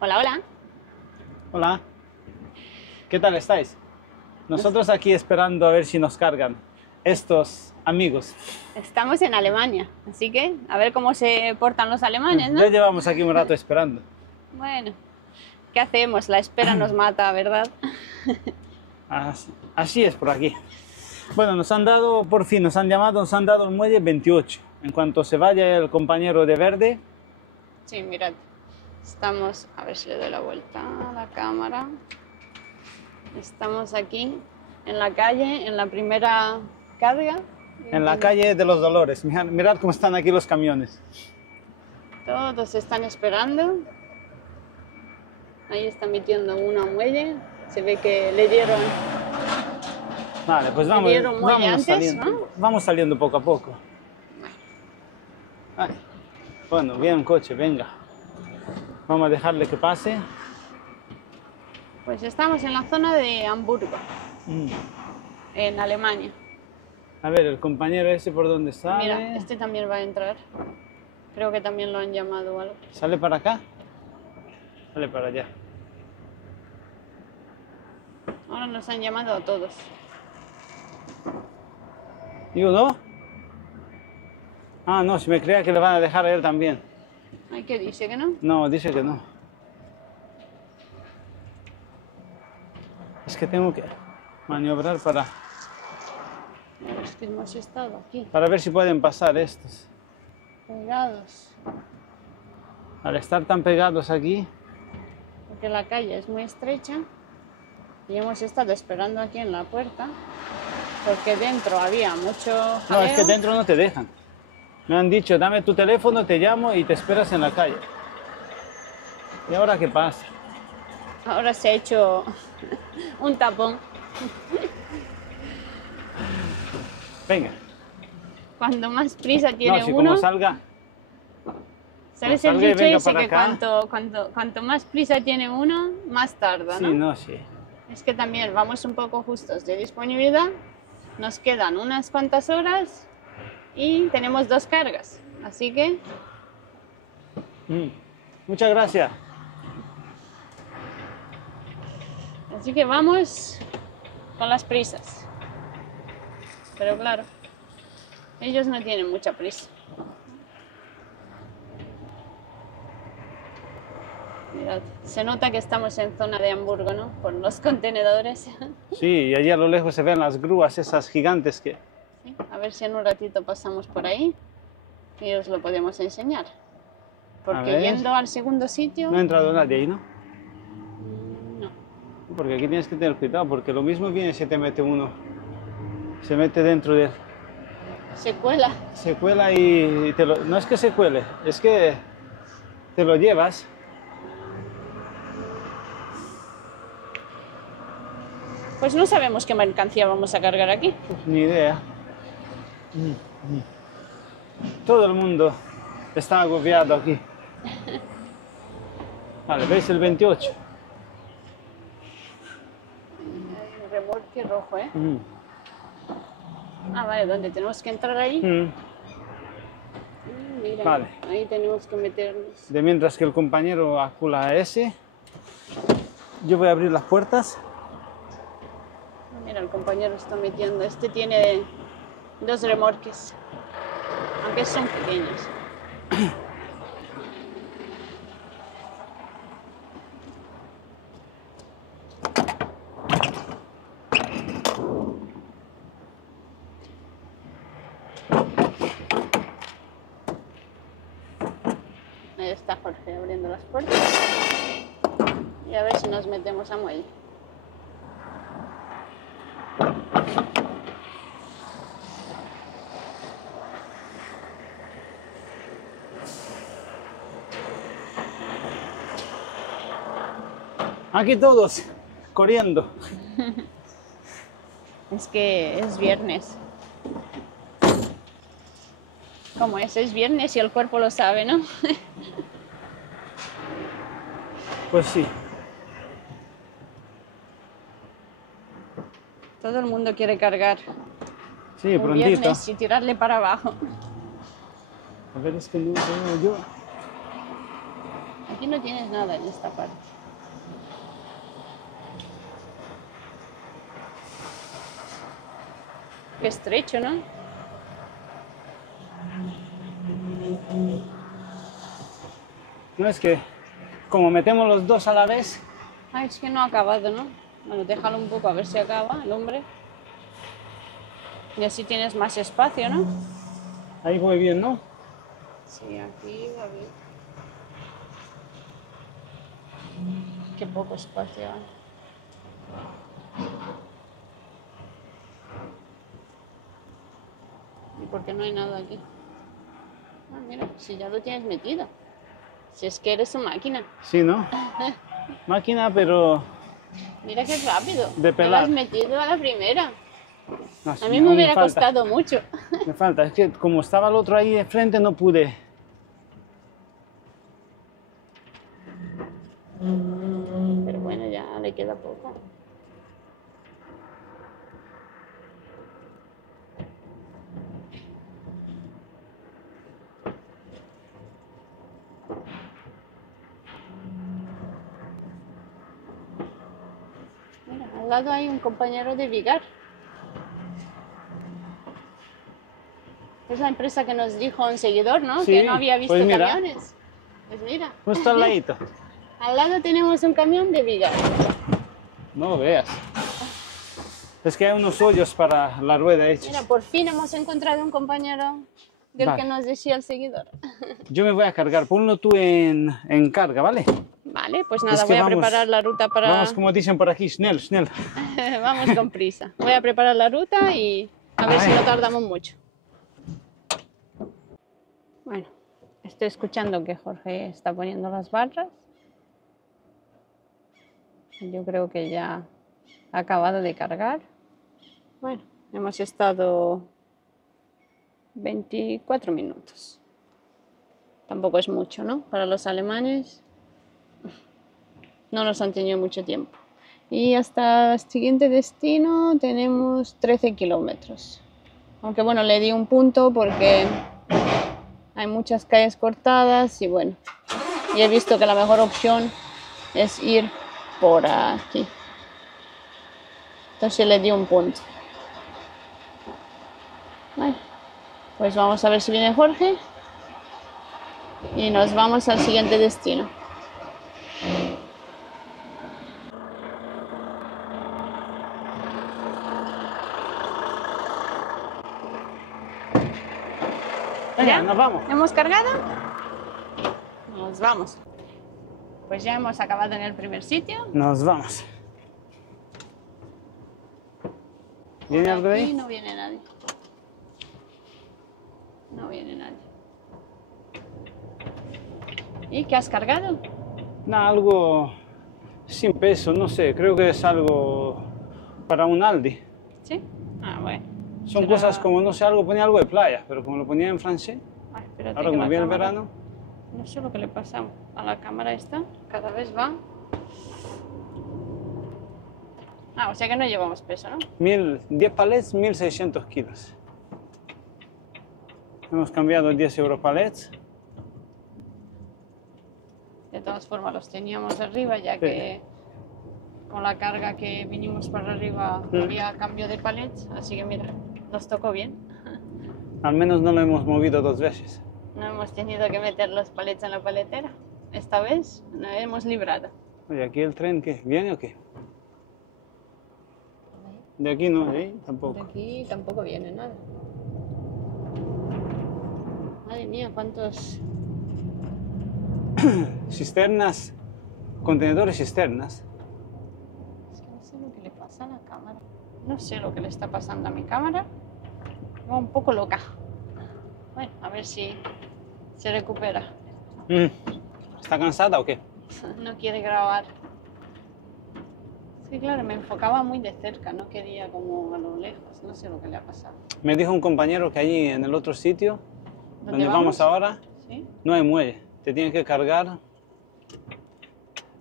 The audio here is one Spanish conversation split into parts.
Hola, hola. Hola, ¿qué tal estáis? Nosotros aquí esperando a ver si nos cargan estos amigos. Estamos en Alemania, así que a ver cómo se portan los alemanes, ¿no? Ya llevamos aquí un rato esperando. Bueno, ¿qué hacemos? La espera nos mata, ¿verdad? Así es por aquí. Bueno, nos han dado, por fin nos han llamado, nos han dado el muelle 28. En cuanto se vaya el compañero de verde, Sí, mirad. Estamos, a ver si le doy la vuelta a la cámara. Estamos aquí en la calle, en la primera carga. en la calle de los Dolores. Mirad cómo están aquí los camiones. Todos están esperando. Ahí está metiendo uno a muelle. Se ve que le dieron. Vale, pues Le dieron muelle vámonos antes, saliendo. ¿no? Vamos saliendo poco a poco. Ay, bueno, viene un coche, venga. Vamos a dejarle que pase. Pues estamos en la zona de Hamburgo, en Alemania. A ver, el compañero ese por dónde sale. Mira, este también va a entrar. Creo que también lo han llamado o algo. ¿Sale para acá? Sale para allá. Ahora nos han llamado a todos. ¿Y uno? Ah, no, si me creía que le van a dejar a él también. Ay, ¿qué dice que no? No, dice que no. Es que tengo que maniobrar Es que hemos estado aquí, para ver si pueden pasar estos. pegados. Al estar tan pegados aquí, Porque la calle es muy estrecha. Y hemos estado esperando aquí en la puerta. Porque dentro había mucho jaleo. no, es que dentro no te dejan. Me han dicho, dame tu teléfono, te llamo y te esperas en la calle. ¿Y ahora qué pasa? Ahora se ha hecho un tapón. Venga. Cuando más prisa tiene No, si uno... como salga, ¿Sabes como el salga y dicho venga ese para que acá. cuanto más prisa tiene uno, más tarda, sí, ¿no? no, sí. Es que también vamos un poco justos de disponibilidad. Nos quedan unas cuantas horas y tenemos 2 cargas. Así que Muchas gracias. vamos con las prisas. Pero claro, ellos no tienen mucha prisa. Mirad, se nota que estamos en zona de Hamburgo, ¿no? Por los contenedores. Sí, y allí a lo lejos se ven las grúas esas gigantes que... Sí, a ver si en un ratito pasamos por ahí y os lo podemos enseñar. Porque ver. yendo al segundo sitio... No ha entrado nadie ahí, ¿no? No. Porque aquí tienes que tener cuidado, porque lo mismo viene si te mete uno. Se mete dentro de él. Se cuela. Se cuela y no es que se cuele, es que te lo llevas. Pues no sabemos qué mercancía vamos a cargar aquí. Ni idea. Todo el mundo está agobiado aquí. Vale, ¿veis el 28? Hay un remolque rojo, ¿eh? Ah, vale, ¿dónde tenemos que entrar ahí? Mira, Vale. ahí tenemos que meternos. De mientras que el compañero acula a ese, yo voy a abrir las puertas. Mira, el compañero está metiendo. Este tiene 2 remolques, aunque son pequeños. Ahí está Jorge abriendo las puertas. Y a ver si nos metemos a muelle. Aquí todos, corriendo. Es que es viernes. ¿Cómo es? Es viernes y el cuerpo lo sabe, ¿no? Pues sí. Todo el mundo quiere cargar Sí, un prontito. viernes y tirarle para abajo. A ver, es que no veo yo. Aquí no tienes nada en esta parte. Qué estrecho, ¿no? No es que como metemos los dos a la vez. Ay, es que no ha acabado, ¿no? Bueno, déjalo un poco a ver si acaba el hombre. Y así tienes más espacio, ¿no? Ahí voy bien, ¿no? Sí, aquí va bien. Qué poco espacio hay. ¿Y por qué no hay nada aquí? Ah, mira, si ya lo tienes metido. Si es que eres una máquina. Sí, ¿no? Máquina, pero Mira qué rápido. de Te lo pelar. has metido a la primera. No, A mí me aún hubiera falta. costado mucho. Me falta, es que como estaba el otro ahí de frente no pude. Pero bueno, ya le queda poco. Mira, al lado hay un compañero de Vigar. Es la empresa que nos dijo un seguidor, ¿no? Sí, Que no había visto pues mira. camiones. Pues mira, Justo al ladito. al lado tenemos un camión de Vigar. No veas. Es que hay unos hoyos para la rueda hechos. Mira, por fin hemos encontrado un compañero del Vale. que nos decía el seguidor. Yo me voy a cargar. Ponlo tú en carga, ¿vale? Vale, pues nada, Es que voy a vamos- preparar la ruta para... Vamos, como dicen por aquí, snell, snell. Vamos con prisa. Voy a preparar la ruta y a ver si Ay. no tardamos mucho. Bueno, estoy escuchando que Jorge está poniendo las barras. Yo creo que ya ha acabado de cargar. Bueno, hemos estado 24 minutos. Tampoco es mucho, ¿no? Para los alemanes no nos han tenido mucho tiempo. Y hasta el siguiente destino tenemos 13 kilómetros. Aunque bueno, le di un punto porque hay muchas calles cortadas y bueno, y he visto que la mejor opción es ir por aquí. Entonces le di un punto. Bueno, pues vamos a ver si viene Jorge y nos vamos al siguiente destino. Venga, nos vamos. ¿Hemos cargado? Nos vamos. Pues ya hemos acabado en el primer sitio. Nos vamos. ¿Viene algo de Aquí ahí? no viene nadie. No viene nadie. ¿Y qué has cargado? Nada, algo sin peso, no sé. Creo que es algo para un Aldi. ¿Sí? Ah, bueno. Son Será- cosas como, no sé, algo ponía algo de playa, pero como lo ponía en francés, Ay, espérate ahora que como la viene el cámara- verano, No sé lo que le pasa a la cámara esta. Cada vez va. Ah, o sea que no llevamos peso, ¿no? 10 palets, 1600 kilos. Hemos cambiado 10 euro palets. De todas formas los teníamos arriba ya que con la carga que vinimos para arriba había cambio de palets, así que mira, nos tocó bien. Al menos no lo hemos movido 2 veces. No hemos tenido que meter los palets en la paletera. Esta vez nos hemos librado. Oye, ¿aquí el tren qué? ¿Viene o qué? De aquí no, de ahí Por tampoco. aquí tampoco viene nada. Madre mía, cuántos... Cisternas, contenedores cisternas. Es que no sé lo que le pasa a la cámara. No sé lo que le está pasando a mi cámara. Va un poco loca. Bueno, a ver si se recupera. ¿Está cansada o qué? No quiere grabar. Es que claro, me enfocaba muy de cerca, no quería como a lo lejos. No sé lo que le ha pasado. Me dijo un compañero que allí en el otro sitio, ¿Dónde donde vamos ahora, ¿Sí? no hay muelle. Te tienen que cargar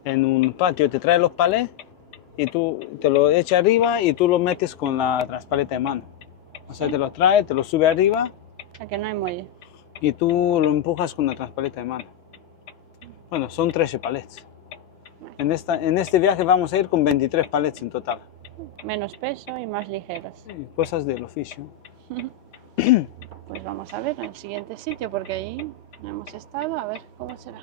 en un patio, te trae los palés y tú te lo echa arriba y tú lo metes con la traspaleta de mano. O sea, te lo trae, te lo sube arriba A que no hay muelle. y tú lo empujas con la traspaleta de mano. Bueno, son 13 palets. En este viaje vamos a ir con 23 palets en total. Menos peso y más ligeros. Sí, cosas del oficio. Pues vamos a ver el siguiente sitio, porque ahí no hemos estado, a ver cómo será.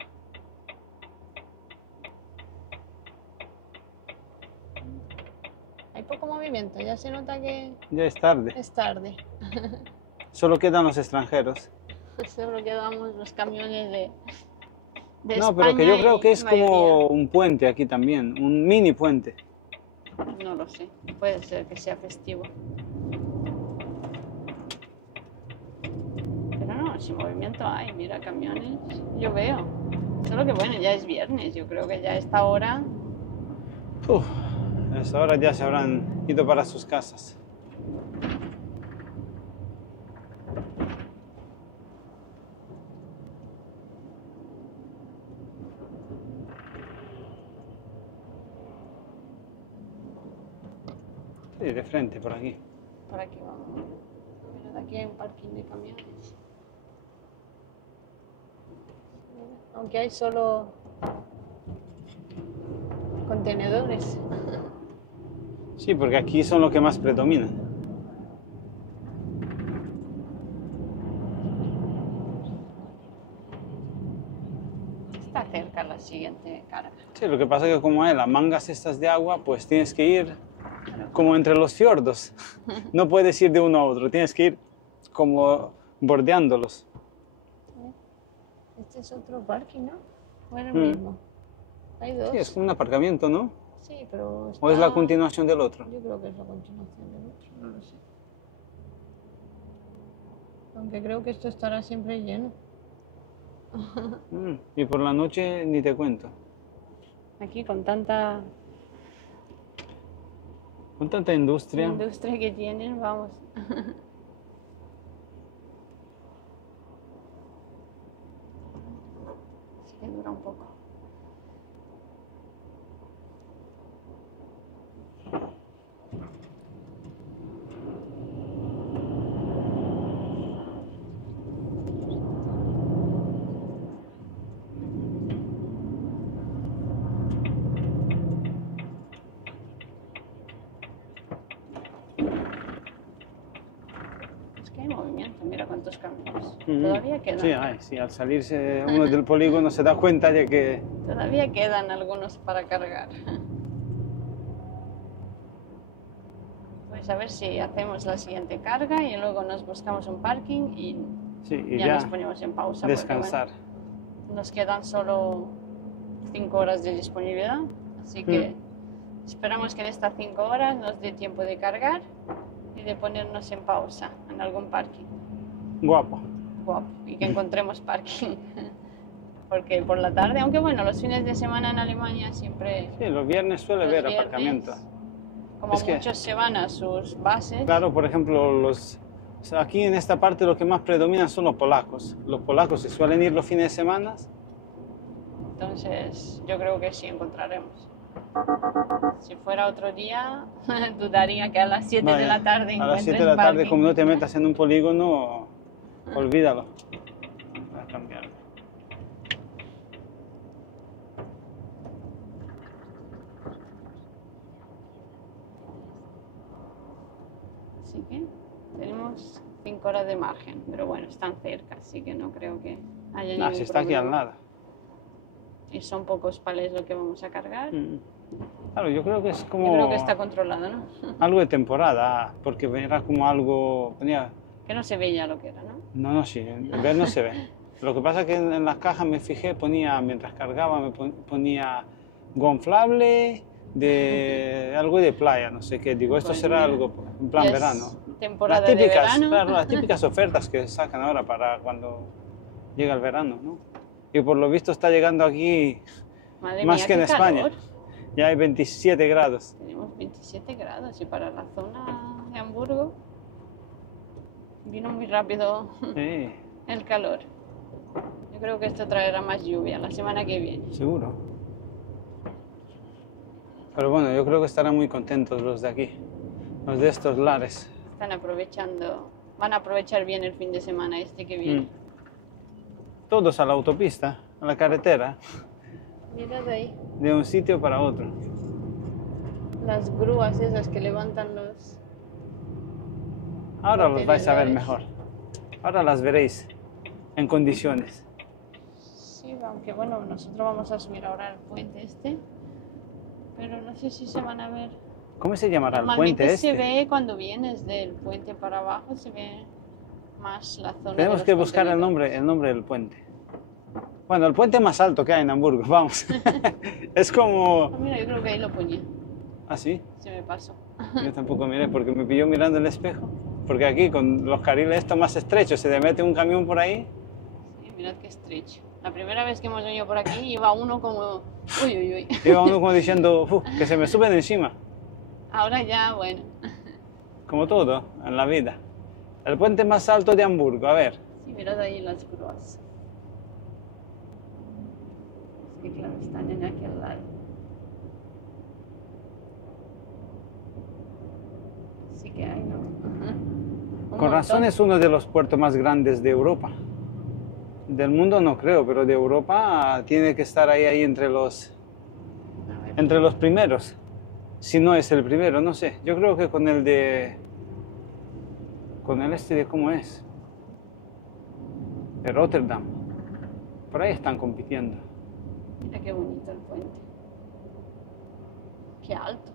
Hay poco movimiento, ya se nota que Ya es tarde. es tarde. Solo quedan los extranjeros. Solo quedamos los camiones de No, pero que yo España creo y que es mayoría. como un puente aquí también, un mini puente. No lo sé, puede ser que sea festivo. Pero no, si movimiento hay, mira, camiones, yo veo. Solo que bueno, ya es viernes, yo creo que ya a esta hora Uf, a esa hora ya se habrán ido para sus casas. Sí, de frente, por aquí. por aquí vamos. Mira, de aquí hay un parking de camiones. Mira, aunque hay solo contenedores. Sí, porque aquí son los que más predominan. Está cerca la siguiente carga. Sí, lo que pasa es que como hay las mangas estas de agua, pues tienes que ir como entre los fiordos. No puedes ir de uno a otro, tienes que ir como bordeándolos. Este es otro parking, ¿no? ¿O era el Mm. mismo? Hay dos. Sí, es como un aparcamiento, ¿no? Sí, pero ¿O es la está- continuación del otro? Yo creo que es la continuación del otro, no lo sé. Aunque creo que esto estará siempre lleno. Y por la noche ni te cuento. Aquí con tanta Con tanta industria. industria que tienen, vamos. Sí que dura un poco. Es que hay movimiento, mira cuántos camiones. Todavía quedan. Sí, sí, al salirse uno del polígono se da cuenta de que... Todavía quedan algunos para cargar. Pues a ver si hacemos la siguiente carga y luego nos buscamos un parking y Sí, y ya ya nos ponemos en pausa. porque, descansar. bueno, nos quedan solo 5 horas de disponibilidad, así que esperamos que en estas 5 horas nos dé tiempo de cargar y de ponernos en pausa en algún parking. Guapo. Guapo, y que encontremos parking. Porque por la tarde, aunque bueno, los fines de semana en Alemania siempre... Sí, los viernes suele los haber viernes, aparcamiento. Como Es que- muchos se van a sus bases, Claro, por ejemplo, o sea, aquí en esta parte lo que más predominan son los polacos. Los polacos se suelen ir los fines de semana. entonces yo creo que sí encontraremos. Si fuera otro día, dudaría que a las 7 de Vaya, la tarde a las 7 de encuentres la tarde, parking. como no te metas en un polígono, olvídalo. Voy a cambiar. Así que tenemos 5 horas de margen, pero bueno, están cerca, así que no creo que haya ningún Si está aquí al problema. lado. Y son pocos palés lo que vamos a cargar. Claro, yo creo que es como Yo creo que está controlado, ¿no? algo de temporada, porque era como algo... Que no se veía lo que era, ¿no? No, sí, ver no se ve. Lo que pasa es que en las cajas me fijé, mientras cargaba, ponía gonflable de algo de playa, no sé qué. Digo, esto Pues será mira, algo en plan ya es verano. temporada Las de típicas, verano. claro, las típicas ofertas que sacan ahora para cuando llega el verano, ¿no? Y por lo visto está llegando aquí Madre más mía, que en qué España. calor. Ya hay 27 grados. Tenemos 27 grados y para la zona de Hamburgo vino muy rápido Sí, el calor. Yo creo que esto traerá más lluvia la semana que viene. seguro. Pero bueno, yo creo que estarán muy contentos los de aquí, los de estos lares. Están aprovechando, van a aprovechar bien el fin de semana este que viene. Todos a la autopista, a la carretera. Mira de ahí. de un sitio para otro. Las grúas esas que levantan los... Ahora los vais a ver contenedores. mejor. Ahora las veréis en condiciones. Sí, aunque bueno, nosotros vamos a subir ahora el puente este, pero no sé si se van a ver. ¿Cómo se llamará el Normalmente puente se este? ve cuando vienes del puente para abajo, se ve más la zona de Tenemos los que buscar contenedores. el nombre del puente. Bueno, el puente más alto que hay en Hamburgo, vamos. Es Ah, como... mira, yo creo que ahí lo ponía, ¿Ah, sí? se me pasó. Yo tampoco miré porque me pilló mirando el espejo. Porque aquí con los carriles estos más estrechos, se te mete un camión por ahí. Sí, mirad qué estrecho. La primera vez que hemos venido por aquí iba uno como... Uy, uy, uy. Iba uno como diciendo, que se me suben encima. Ahora ya, bueno. Como todo en la vida. El puente más alto de Hamburgo, a ver. Sí, mirad ahí las grúas. Es que claro, están en aquel lado. Sí que hay, ¿no? Un Con razón montón. es uno de los puertos más grandes de Europa. Del mundo no creo, pero de Europa tiene que estar ahí entre A ver, los primeros. Si no es el primero, no sé. Yo creo que con el de... Con el este de cómo es. De Rotterdam. Por ahí están compitiendo. mira qué bonito el puente. Qué alto.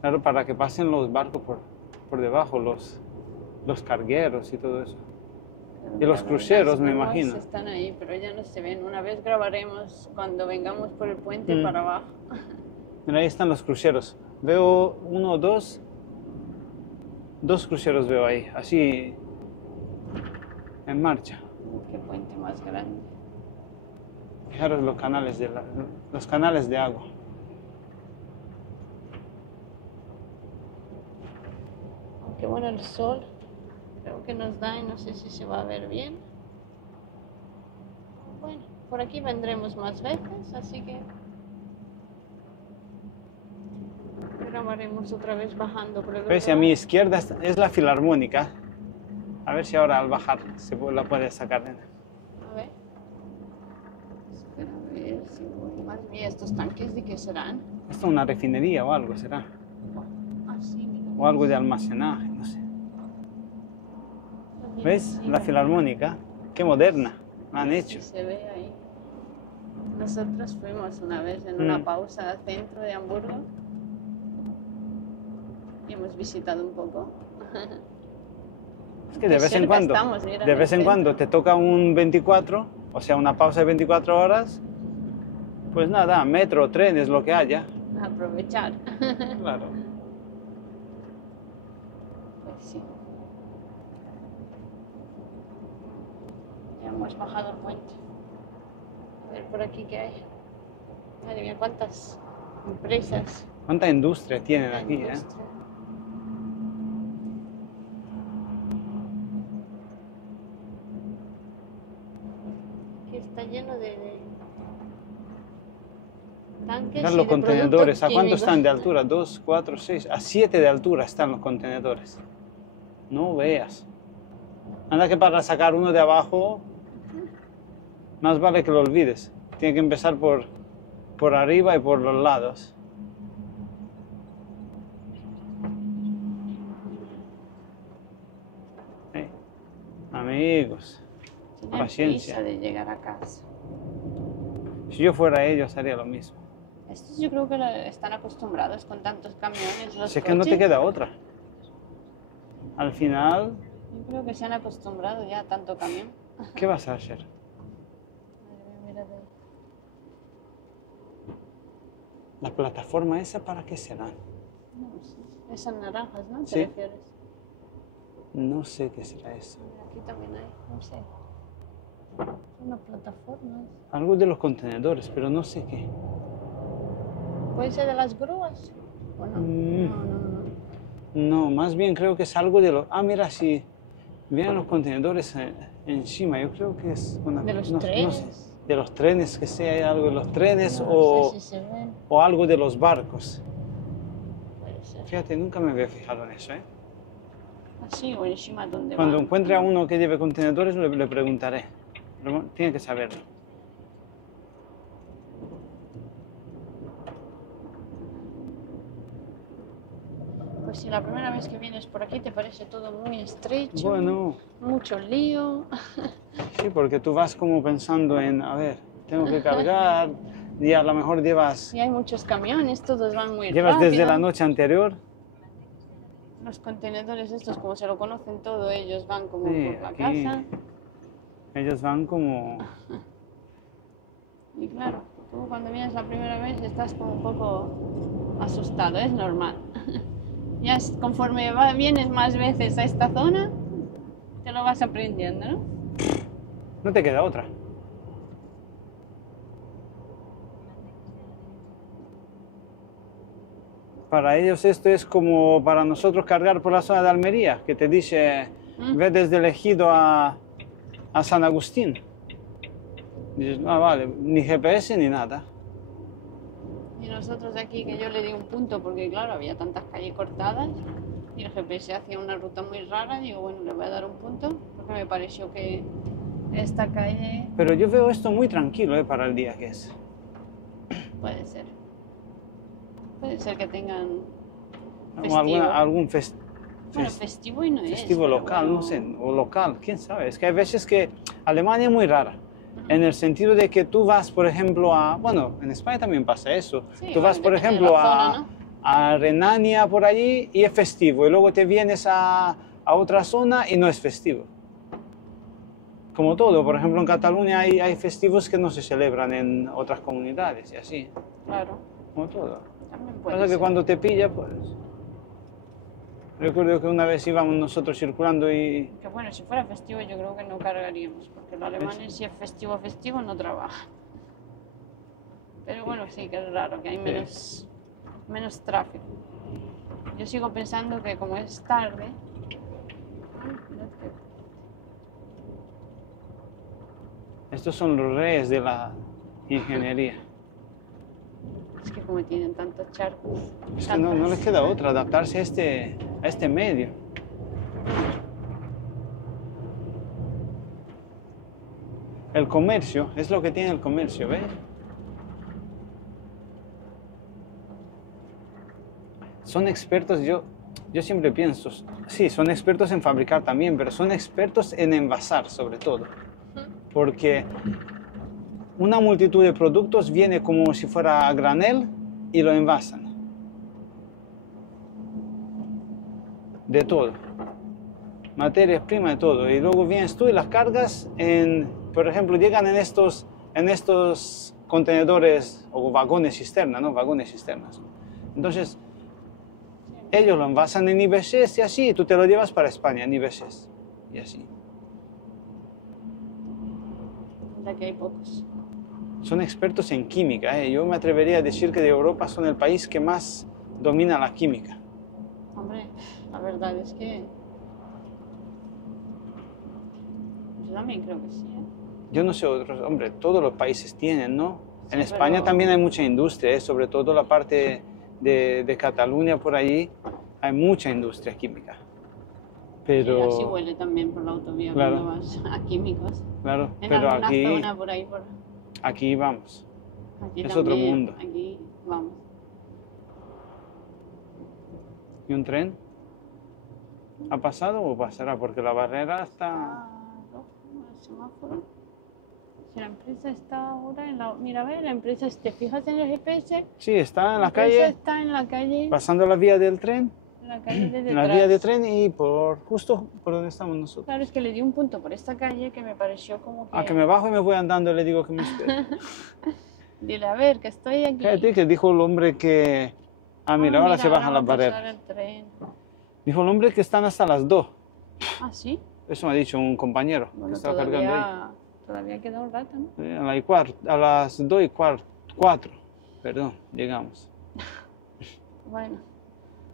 Claro, para que pasen los barcos por debajo, los cargueros y todo eso. Y los Claro, cruceros, las me grúas imagino. están ahí, pero ya no se ven. Una vez grabaremos cuando vengamos por el puente para abajo. Mira, ahí están los cruceros. Veo uno, dos cruceros veo ahí, así en marcha. Qué puente más grande. Fijaros los canales de agua. Aunque bueno, el sol creo que nos da y no sé si se va a ver bien. Bueno, por aquí vendremos más veces, así que grabaremos otra vez bajando por el ¿Ves? Y a lugar. mi izquierda es la filarmónica. A ver si ahora al bajar la puedes sacar. A ver. Espera a ver si voy. Madre mía, ¿estos tanques de qué serán? Esto es una refinería o algo será. Ah, sí, mira. O algo de almacenaje, no sé. También ¿Ves? mira. La filarmónica. Qué moderna. La han hecho. Sí, se ve ahí. Nosotros fuimos una vez en una pausa al centro de Hamburgo y hemos visitado un poco. Es que de Qué vez en cerca cuando, estamos, mira, de en vez el en cuando centro. te toca un 24, o sea, una pausa de 24 horas, pues nada, metro, tren es lo que haya. Aprovechar. Claro. Pues sí. Ya hemos bajado el puente. A ver por aquí qué hay. Madre mía, cuántas empresas. ¿Cuánta industria tienen La aquí, industria. Que está lleno de tanques Mirad y los de contenedores, productos ¿a cuánto están de químicos. altura? 2, 4, 6, a 7 de altura están los contenedores. No veas. Anda que para sacar uno de abajo, más vale que lo olvides. Tiene que empezar por arriba y por los lados. Amigos, Tienen paciencia. prisa de llegar a casa. Si yo fuera ellos, haría lo mismo. Estos yo creo que están acostumbrados con tantos camiones, los Si es que no te coches. queda otra. Al final, Yo creo que se han acostumbrado ya a tanto camión. ¿qué vas a hacer? Madre mía, mira de ahí. ¿La plataforma esa para qué será? No sé. Esas naranjas, ¿no? ¿Te Sí. refieres? No sé qué será eso. Mira, aquí también hay, no sé. Son unas plataformas. Algo de los contenedores, pero no sé qué. ¿Puede ser de las grúas? ¿O no? Mm. No, no, no. No, más bien creo que es algo de los... Ah, mira, si vienen los contenedores encima, yo creo que es una... ¿De los no trenes? sé, de los trenes, que sea algo de los trenes No o, sé si se ven. o algo de los barcos. Puede ser. Fíjate, nunca me había fijado en eso, ¿eh? Así o encima donde Cuando van. encuentre a uno que lleve contenedores, le preguntaré. Pero tiene que saberlo. Pues si la primera vez que vienes por aquí te parece todo muy estrecho, Bueno, mucho lío. sí, porque tú vas como pensando en, a ver, tengo que cargar, y a lo mejor Y hay muchos camiones, todos van muy llevas rápido. desde la noche anterior. Los contenedores estos, como se lo conocen todo, ellos van como Sí, por la aquí casa. ellos van como... Y claro, tú cuando vienes la primera vez estás como un poco asustado, es normal. Ya conforme vienes más veces a esta zona, te lo vas aprendiendo, ¿no? No te queda otra. Para ellos esto es como para nosotros cargar por la zona de Almería, que te dice, ve desde el Ejido a San Agustín. Dices, ah, vale, ni GPS ni nada. Y nosotros de aquí, que yo le di un punto, porque claro, había tantas calles cortadas, y el GPS hacía una ruta muy rara, digo, bueno, le voy a dar un punto, porque me pareció que esta calle Pero yo veo esto muy tranquilo, para el día que es. puede ser. Puede ser que tengan O festivo. algún Bueno, festivo y no es. festivo pero local, bueno, no sé, o local, quién sabe. Es que hay veces que Alemania es muy rara, en el sentido de que tú vas, por ejemplo, bueno, en España también pasa eso. Sí, Tú vas, bueno, por depende de ejemplo, la zona, ¿no? a Renania por allí y es festivo, y luego te vienes a otra zona y no es festivo. Como todo, por ejemplo, en Cataluña hay festivos que no se celebran en otras comunidades y así, Claro, como todo. también puede Pasa que ser. cuando te pilla, pues... Recuerdo que una vez íbamos nosotros circulando y... Que bueno, si fuera festivo yo creo que no cargaríamos, porque los alemanes si es festivo, festivo no trabajan. Pero bueno, sí que es raro, que hay menos tráfico. Yo sigo pensando que como es tarde... Estos son los reyes de la ingeniería. Es que como tienen tantos charcos... Es que no les queda otra, adaptarse a este medio. El comercio, es lo que tiene el comercio, ¿ves? Son expertos, yo siempre pienso, sí, son expertos en fabricar también, pero son expertos en envasar sobre todo. Porque una multitud de productos viene como si fuera a granel y lo envasan. De todo. Materias primas de todo. Y luego vienes tú y las cargas por ejemplo, llegan en estos contenedores o vagones cisterna, ¿no? Vagones cisternas. Entonces, ellos lo envasan en IBCs y así, y tú te lo llevas para España en IBCs. Y así. Ya que hay pocos. Son expertos en química, ¿eh? Yo me atrevería a decir que de Europa son el país que más domina la química. Hombre, la verdad es que... Yo también creo que sí, ¿eh? Yo no sé otros, hombre, todos los países tienen, ¿no? Sí, En España pero... también hay mucha industria, ¿eh? Sobre todo la parte de Cataluña por allí, hay mucha industria química. Pero... Sí, así huele también por la autovía Claro. cuando vas a químicos. Claro, En pero alguna aquí, zona por ahí, aquí vamos. aquí Es también, otro mundo. Aquí vamos. ¿Y un tren? ¿Ha pasado o pasará? Porque la barrera está... Rojo, el semáforo. Si la empresa está ahora en la... Mira, ve, la empresa, si te fijas en el GPS, Sí, está en la empresa calle, está en la calle, pasando la vía del tren, de en detrás. la vía de tren y justo por donde estamos nosotros. Claro, es que le di un punto por esta calle que me pareció como que... A que me bajo y me voy andando y le digo que me espere. Dile, a ver, que estoy aquí. Fíjate que dijo el hombre que... Ah, mira, ahora se bajan va las a pasar barreras. el tren. Dijo el hombre que están hasta las 2. Ah, ¿sí? Eso me ha dicho un compañero que Bueno, estaba cargando ahí. todavía queda un rato, ¿no? A las 2 y cuarto, 4, perdón, llegamos. Bueno,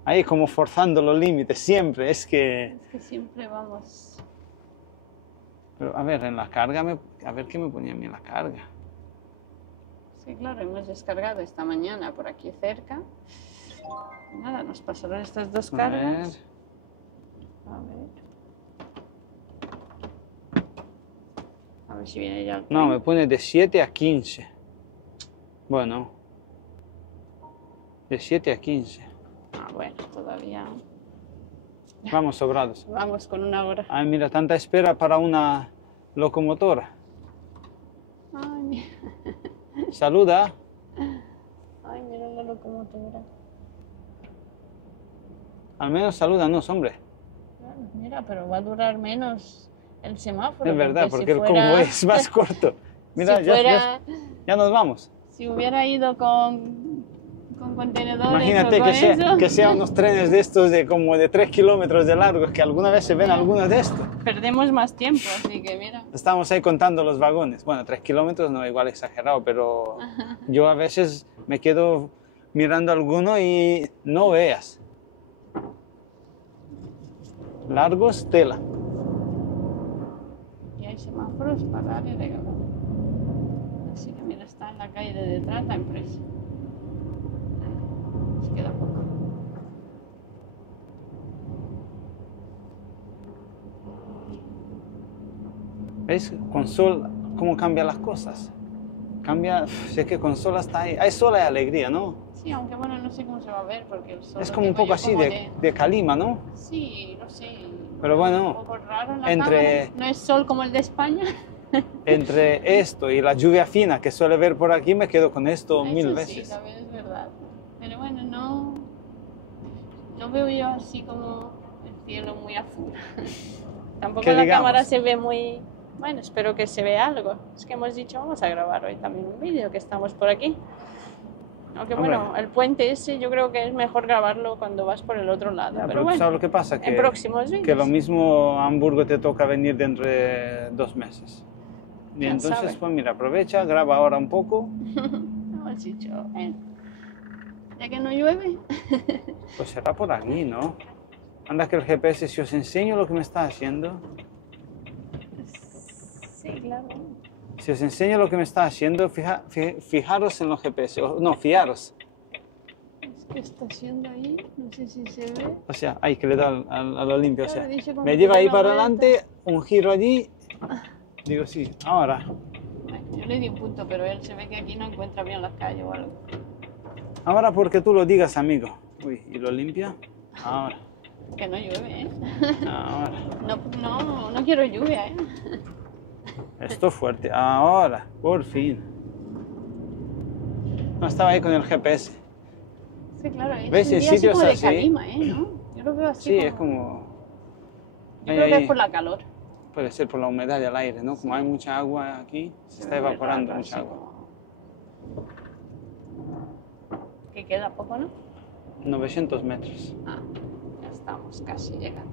Ahí como forzando los límites, siempre, es que... es que siempre vamos... Pero, a ver, en la carga, a ver qué me ponía a mí en la carga. Sí, claro, hemos descargado esta mañana por aquí cerca. Nada, nos pasaron estas dos A cargas. ver, A ver. A ver si viene ya el no, tren. me pone de 7 a 15. Bueno, de 7 a 15. Ah, bueno, todavía... Vamos sobrados. Vamos con una hora. Ay, mira, tanta espera para una locomotora. Ay, mira, Saluda. ay, mira la locomotora. Al menos salúdanos, hombre. Claro, mira, pero va a durar menos el semáforo. Es verdad, si porque el fuera- combo es más corto. Mira, si ya, fuera- ya nos vamos. Si hubiera ido con contenedores Imagínate o con eso, que sean unos trenes de estos de como de 3 kilómetros de largo, que alguna vez se ven algunos de estos. perdemos más tiempo, así que mira. Estamos ahí contando los vagones. Bueno, 3 kilómetros no, igual exagerado, pero yo a veces me quedo mirando alguno y no veas. Largos, tela. Y hay semáforos para dar y regalar. Así que mira, está en la calle de detrás la empresa. Nos queda poco. ¿Ves? Con sol, cómo cambian las cosas. Cambia, si es que con sol hasta ahí. Hay sol y alegría, ¿no? Sí, aunque bueno, no sé cómo se va a ver porque el sol Es lo como un tengo poco yo así como de calima, ¿no? Sí, no sé. Pero bueno, un poco raro en la entre- cámara. No es sol como el de España. Entre esto y la lluvia fina que suele ver por aquí, me quedo con esto Eso mil sí, veces. también es verdad. Pero bueno, no veo yo así como el cielo muy azul. Tampoco Que en la digamos. cámara se ve muy... Bueno, espero que se vea algo. Es que hemos dicho, vamos a grabar hoy también un vídeo, que estamos por aquí. Aunque Hombre. bueno, el puente ese yo creo que es mejor grabarlo cuando vas por el otro lado. Ya, pero pero tú bueno, sabes lo que pasa, en próximos vídeos. que lo mismo a Hamburgo te toca venir dentro de 2 meses. Y ¿Quién entonces, sabe? pues mira, aprovecha, graba ahora un poco, Hemos dicho, ya que no llueve. pues será por aquí, ¿no? Anda que el GPS, si os enseño lo que me está haciendo, Sí, claro. si os enseño lo que me está haciendo, fijaros en los GPS, no, fiaros. Es que está haciendo ahí, no sé si se ve. O sea, ahí que le da a lo limpio, o sea, Claro, dice como me que lleva da ahí la para vuelta. adelante, un giro allí, digo sí, ahora. Bueno, yo le di un punto, pero él se ve que aquí no encuentra bien la calle o algo. Ahora porque tú lo digas, amigo. Uy, ¿y lo limpia? Ahora, Que no llueve, ¿eh? ahora. No quiero lluvia, ¿eh? Esto fuerte, ahora, por fin. No estaba ahí con el GPS. Sí, claro, es ¿Ves? un El día así sitio como es de así. calima, ¿eh? ¿No? Yo lo veo así Sí, como... es como... Yo ahí, creo que ahí. es por la calor. Puede ser por la humedad del aire, ¿no? Como hay mucha agua aquí, se está evaporando mucha Así agua. como- Que queda poco, ¿no? 900 metros. Ah, ya estamos casi llegando.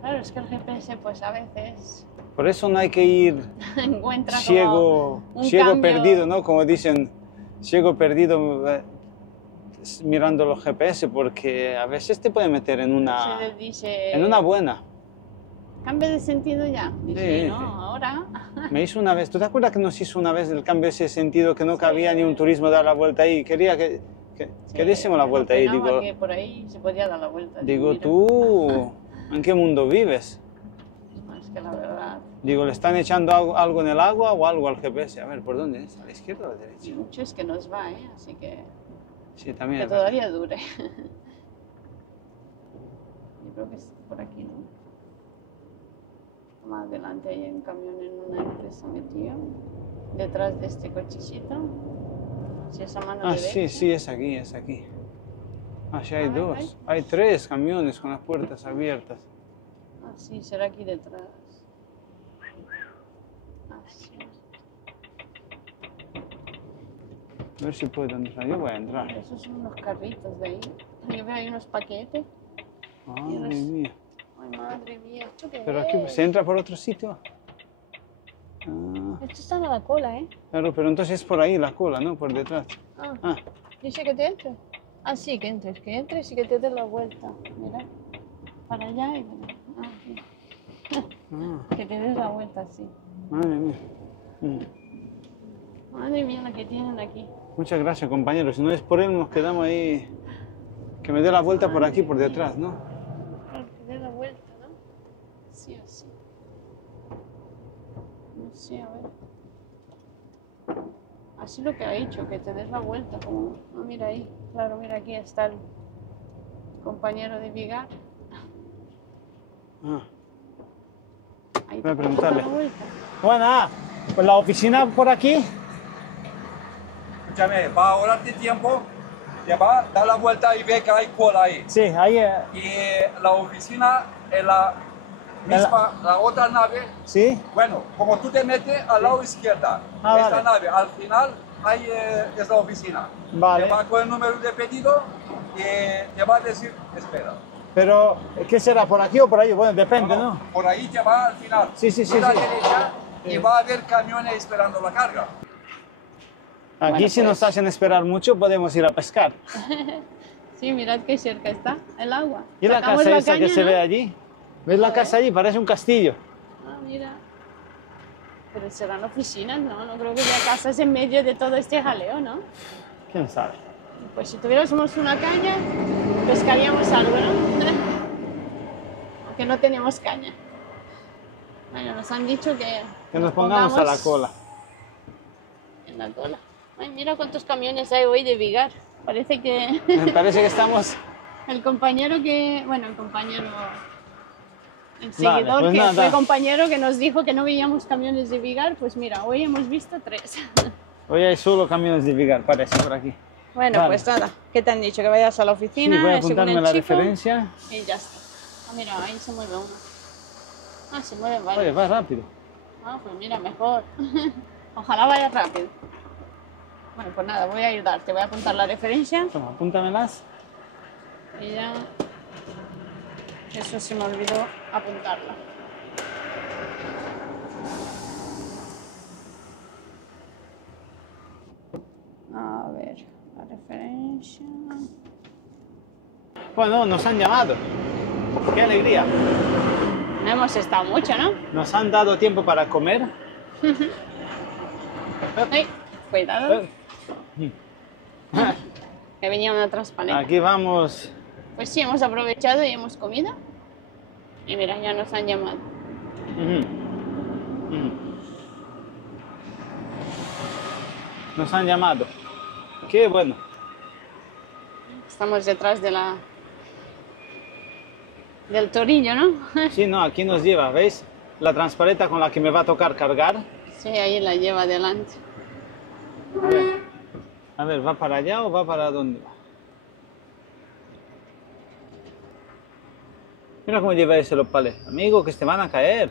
Claro, es que el GPS pues a veces Por eso no hay que ir encuentra ciego, como un ciego cambio. perdido, ¿no? Como dicen, ciego perdido mirando los GPS, porque a veces te puede meter en Se les dice... una buena. Cambio de sentido ya. Dice, Sí, no, sí. ahora... Me hizo una vez, ¿tú te acuerdas que nos hizo una vez el cambio de ese sentido que no cabía ni un turismo dar la vuelta ahí? Quería que diésemos la vuelta ahí. Digo, Digo, que por ahí se podía dar la vuelta. digo, Mira, tú, ¿en qué mundo vives? Es que la verdad, Digo, ¿le están echando algo en el agua o algo al GPS? A ver, ¿por dónde es? ¿A la izquierda o a la derecha? mucho es que nos va, ¿eh? Así que Sí, también. que es verdad. todavía dure. Yo creo que es por aquí, ¿no? Más adelante hay un camión en una empresa metido. Detrás de este cochecito. Si esa mano Ah, derecha. sí, sí, es aquí, es aquí. Ah, sí, hay A ver, dos. Hay 3 camiones con las puertas abiertas. Ah, sí, será aquí detrás. Ah, sí. A ver si puedo entrar. Yo voy a entrar. Esos son unos carritos de ahí. Yo veo ahí unos paquetes. Madre mía. Ay, madre mía, ¿esto qué Pero aquí es? se entra por otro sitio. Ah, Esto está en la cola, ¿eh? claro, pero entonces es por ahí la cola, ¿no? Por detrás. Ah, Ah, dice que te entres. Ah, sí, que entres y que te des la vuelta. Mira, para allá y para allá. Ah, sí. ah, Que te des la vuelta, sí. madre mía. Mm. Madre mía, la que tienen aquí. Muchas gracias, compañeros. Si no es por él, nos quedamos ahí. Que me dé la vuelta por aquí, por detrás, ¿no? Claro, que te des la vuelta, ¿no? Sí, así. No sé, a ver. Así lo que ha hecho, que te des la vuelta, como... Ah, mira ahí. Claro, mira, aquí está el compañero de Vigar. Ah, Ahí voy a te puedes dar preguntarle. la vuelta. Bueno, pues la oficina por aquí. Escúchame, va a ahorrarte tiempo, te va a dar la vuelta y ve que hay cola ahí. Sí, ahí. Y la oficina en la misma, la otra nave, Sí. bueno, como tú te metes al lado izquierda, Ah, esta vale. nave, al final ahí es la oficina. Vale. Te va con el número de pedido y te va a decir, espera. Pero, ¿qué será? ¿Por aquí o por ahí? Bueno, depende, ¿no? Por ahí te va al final. Sí, sí, sí, Mira a sí. la derecha y Sí. va a haber camiones esperando la carga. Aquí Bueno, si nos pues. hacen esperar mucho podemos ir a pescar. Sí, mirad qué cerca está el agua. ¿Y la Sacamos casa esa que caña, se ¿no? ve allí? ¿Ves la A casa ver. allí? Parece un castillo. Ah, mira. Pero serán oficinas, ¿no? No creo que haya casas en medio de todo este jaleo, ¿no? ¿Quién sabe? Pues si tuviéramos una caña, pescaríamos algo, ¿no? Aunque no tenemos caña. Bueno, nos han dicho Que nos pongamos a la cola. En la cola. Ay, mira cuántos camiones hay hoy de Vigar. Parece que Me parece que estamos... el compañero que... Bueno, el compañero... El Vale, seguidor pues que nada. fue compañero que nos dijo que no veíamos camiones de Vigar, pues mira, hoy hemos visto 3. Hoy hay solo camiones de Vigar, parece, por aquí. Bueno, Vale. pues nada, ¿qué te han dicho? Que vayas a la Sí, oficina, voy a eso con apuntarme el la chico, referencia. y ya está. Ah, mira, ahí se mueve uno. Ah, se mueve, vale. Oye, va rápido. Ah, pues mira, mejor. Ojalá vaya rápido. Bueno, pues nada, voy a ayudarte. Voy a apuntar la referencia Toma, apúntamelas. y ya... Eso se me olvidó apuntarla. A ver, la referencia... Bueno, nos han llamado. ¡Qué alegría! No hemos estado mucho, ¿no? Nos han dado tiempo para comer. Ay, cuidado, Eh, que venía una transparente. Aquí vamos. Pues sí, hemos aprovechado y hemos comido. Y mira, ya nos han llamado. Ujú. Ujú. Nos han llamado. Qué bueno. Estamos detrás de del torillo, ¿no? Sí, no, aquí nos lleva, ¿veis? La transparenta con la que me va a tocar cargar. Sí, ahí la lleva adelante. A ver, ¿va para allá o va para dónde va? Mira cómo lleva ese los palés. Amigo, que se van a caer.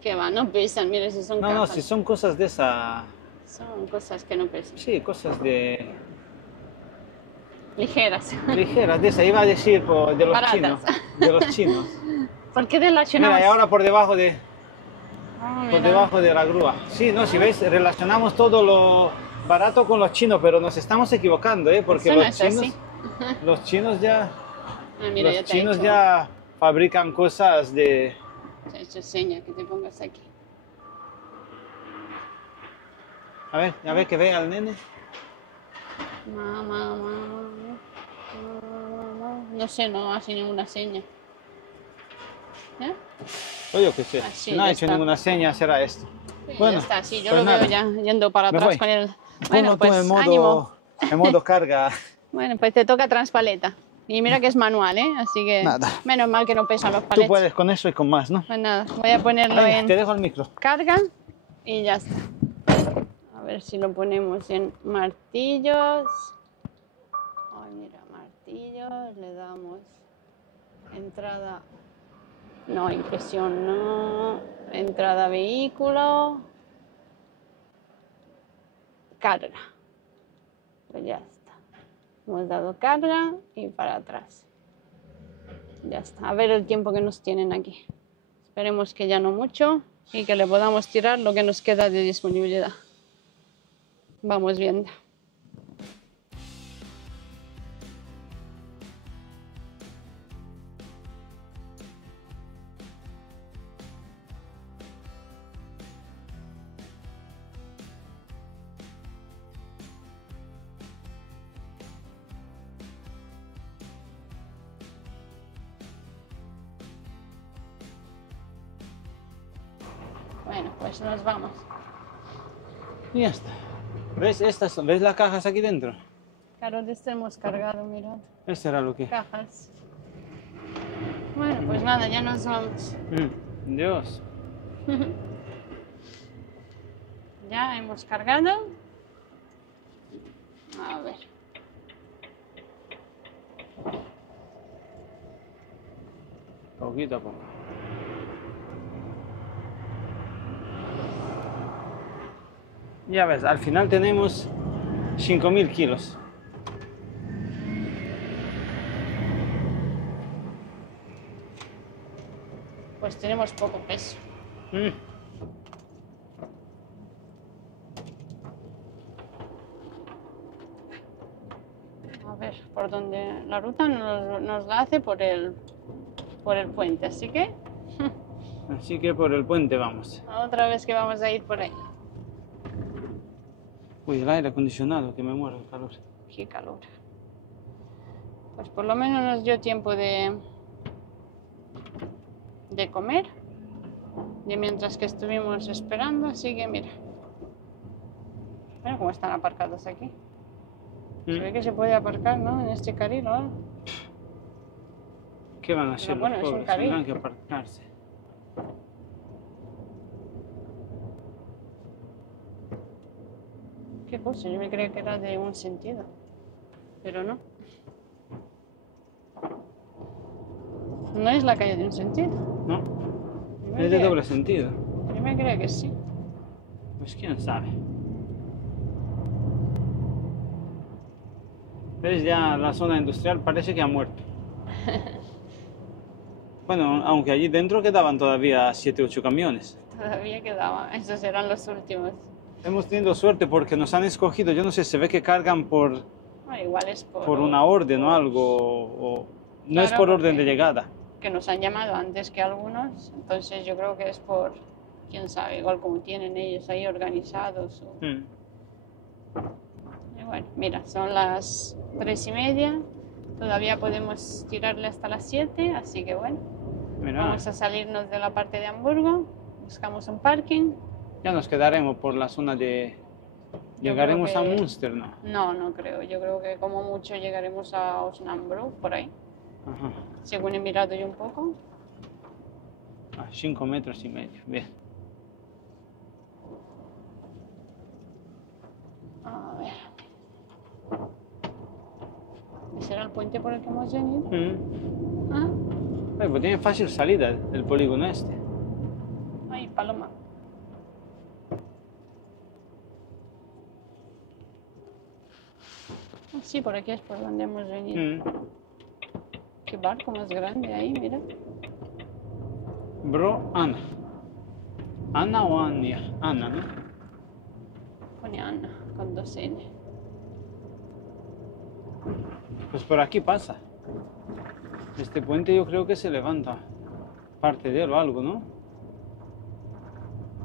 Que va, no pesan, mire si son No, no, cajas. si son cosas de esa... Son cosas que no pesan. Sí, cosas de... Ligeras. ligeras, de esa. Iba a decir de los Baratas. chinos. De los chinos. ¿Por qué relacionamos? Mira, y ahora por debajo de... Ah, por mira. debajo de la grúa. Sí, no, si veis, relacionamos todo lo barato con los chinos, pero nos estamos equivocando, ¿eh? Porque Eso no los es chinos, así. los chinos ya, Ah, mira, los ya te ha chinos hecho, ya fabrican cosas de... te ha hecho seña que te pongas aquí. A ver que vea al nene. Mamá. No sé, no hace ninguna seña. ¿Eh? O yo qué sé, Ah, sí, si no ha ya hecho está. ninguna seña, será esto. Sí, Bueno, ya está, sí, yo pues lo nada. veo ya yendo para Me atrás voy. con el... Ponlo Bueno, tú pues ánimo. en modo carga. Bueno, pues te toca transpaleta. Y mira que es manual, ¿eh? Así que Nada. menos mal que no pesan los Tú paletes. puedes con eso y con más, ¿no? Pues nada, voy a ponerlo Venga, en te dejo el micro. carga y ya está. A ver si lo ponemos en martillos. Ay, mira, martillos, le damos entrada, no, impresión no, entrada vehículo, carga. Pues ya está. Hemos dado carga y para atrás. Ya está. A ver el tiempo que nos tienen aquí. Esperemos que ya no mucho y que le podamos tirar lo que nos queda de disponibilidad. Vamos viendo. Bueno, pues nos vamos. Y ya está. ¿Ves estas? ¿Ves las cajas aquí dentro? Claro, de este hemos cargado, mirad. Este era lo que... Cajas. Bueno, pues nada, ya nos vamos. Dios. Ya hemos cargado. A ver. Poquito a poco. Ya ves, al final tenemos 5.000 kilos. Pues tenemos poco peso. A ver, por donde la ruta nos la hace por el puente, así que Así que por el puente vamos. otra vez que vamos a ir por ahí. Uy, el aire acondicionado, que me muero de calor. Qué calor. Pues por lo menos nos dio tiempo de comer, de mientras que estuvimos esperando, así que mira. Mira cómo están aparcados aquí. Se ve que se puede aparcar, ¿no? En este carril, ¿no? ¿Qué van a hacer bueno, los es un pobres? carril. Tendrán que aparcarse. ¿Qué cosa? Yo me creía que era de un sentido, pero no. No es la calle de un sentido. No, Yo me es de creía- doble sentido. Yo me creía que sí. Pues quién sabe. ¿Ves? Ya la zona industrial parece que ha muerto. Bueno, aunque allí dentro quedaban todavía 7 u 8 camiones. Todavía quedaba. Esos eran los últimos. Hemos tenido suerte porque nos han escogido, yo no sé, se ve que cargan por Igual es por una orden o algo, o no es Claro, por orden porque- de llegada. que nos han llamado antes que algunos, entonces yo creo que es por, quién sabe, igual como tienen ellos ahí organizados. Y bueno, mira, son las 3:30, todavía podemos tirarle hasta las 7, así que bueno, Mira, vamos a salirnos de la parte de Hamburgo, buscamos un parking. ya nos quedaremos por la zona de... Llegaremos creo a que- Münster, ¿no? No creo, yo creo que como mucho llegaremos a Osnabrück, por ahí, Ajá. según he mirado yo un poco. A 5,5 metros, bien. A ver. ¿Ese era el puente por el que hemos venido? Ah, Pues tiene fácil salida el polígono este. ay, paloma. Ah, sí, por aquí es por donde hemos venido. Qué barco más grande ahí, mira. Bro, Ana. Ana o Ania. Ana, ¿no? Pone Ana, con 2 N. Pues por aquí pasa. Este puente yo creo que se levanta parte de él o algo, ¿no?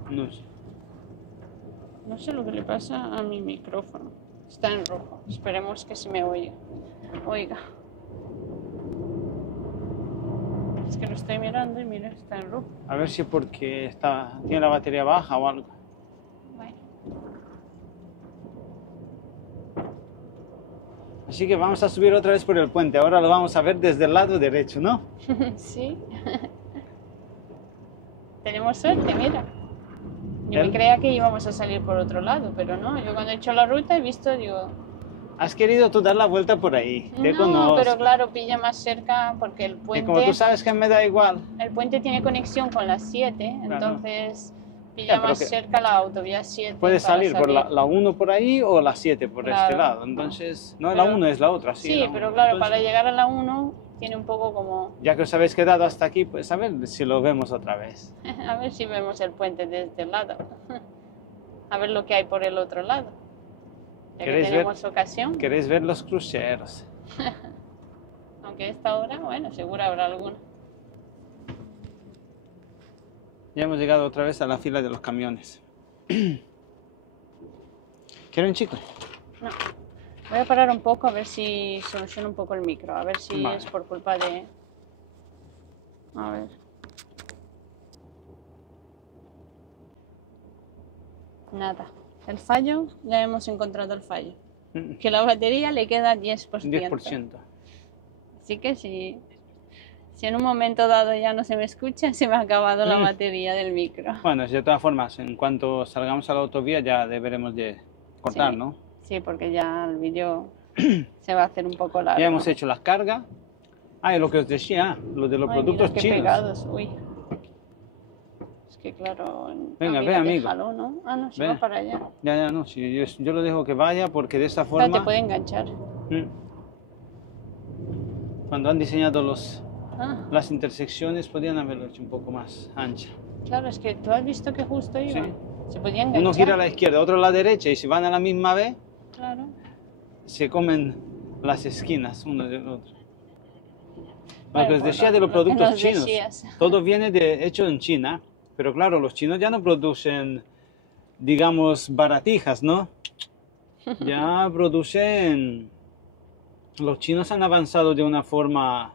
No sé. No sé lo que le pasa a mi micrófono. Está en rojo. Esperemos que se me oiga. Oiga. Es que lo estoy mirando y mira, está en rojo. A ver si porque tiene la batería baja o algo. Bueno. Así que vamos a subir otra vez por el puente. Ahora lo vamos a ver desde el lado derecho, ¿no? Sí. Tenemos suerte, mira. Yo me ¿El? creía que íbamos a salir por otro lado, pero no. Yo cuando he hecho la ruta he visto, digo... Has querido tú dar la vuelta por ahí. Te No, conozco. pero claro, pilla más cerca porque el Y como tú puente, sabes que me da igual. el puente tiene conexión con la 7, Claro. entonces pilla pero más que cerca la autovía 7. Puedes para salir por la 1 por ahí o la 7 por Claro. este lado. Entonces, no, la Pero- 1 es la otra, sí. Sí, la pero 1. claro, Entonces, para llegar a la 1 tiene un poco como... ya que os habéis quedado hasta aquí, pues a ver si lo vemos otra vez. A ver si vemos el puente desde este lado. A ver lo que hay por el otro lado. Ya que ¿Queréis ver? tenemos ocasión. ¿Queréis ver los cruceros? Aunque a esta hora, bueno, seguro habrá alguno. Ya hemos llegado otra vez a la fila de los camiones. ¿Quiero un chicle? No. Voy a parar un poco a ver si soluciona un poco el micro. A ver si Vale. es por culpa de... A ver. Nada. El fallo, ya hemos encontrado el fallo. que la batería le queda 10%. 10%. Así que si en un momento dado ya no se me escucha, se me ha acabado la batería del micro. Bueno, de todas formas, en cuanto salgamos a la autovía ya deberemos de cortar, Sí. ¿no? Sí, porque ya el vídeo se va a hacer un poco largo. Ya hemos hecho las cargas. Ah, y lo que os decía, lo de los Ay, productos mira qué chinos. pegados, uy. Es que claro... Venga, mira ve, qué amigo. jalón, ¿no? Ah, no, se Ve. va para allá. Ya, no, si yo lo dejo que vaya porque de esta Claro, te forma, puede enganchar. cuando han diseñado Ah, las intersecciones, podían haberlo hecho un poco más ancha. claro, es que tú has visto que justo iba. Sí. Se podía enganchar. Uno gira a la izquierda, otro a la derecha y si van a la misma vez, Claro. se comen las esquinas uno del otro. Lo Bueno, que os pues decía de lo los que productos nos chinos, decías. todo viene hecho en China, pero claro, los chinos ya no producen, digamos, baratijas, ¿no? Ya producen... Los chinos han avanzado de una forma...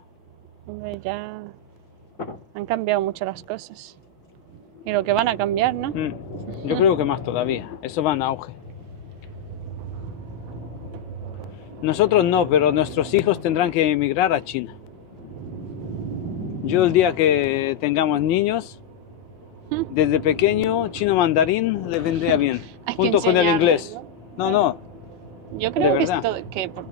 Hombre, ya han cambiado mucho las cosas. Y lo que van a cambiar, ¿no? Yo creo que más todavía, eso va en auge. Nosotros no, pero nuestros hijos tendrán que emigrar a China. Yo el día que tengamos niños, desde pequeño, chino mandarín le vendría bien, Hay que junto con el enseñarles, inglés. No, Yo de creo que, verdad.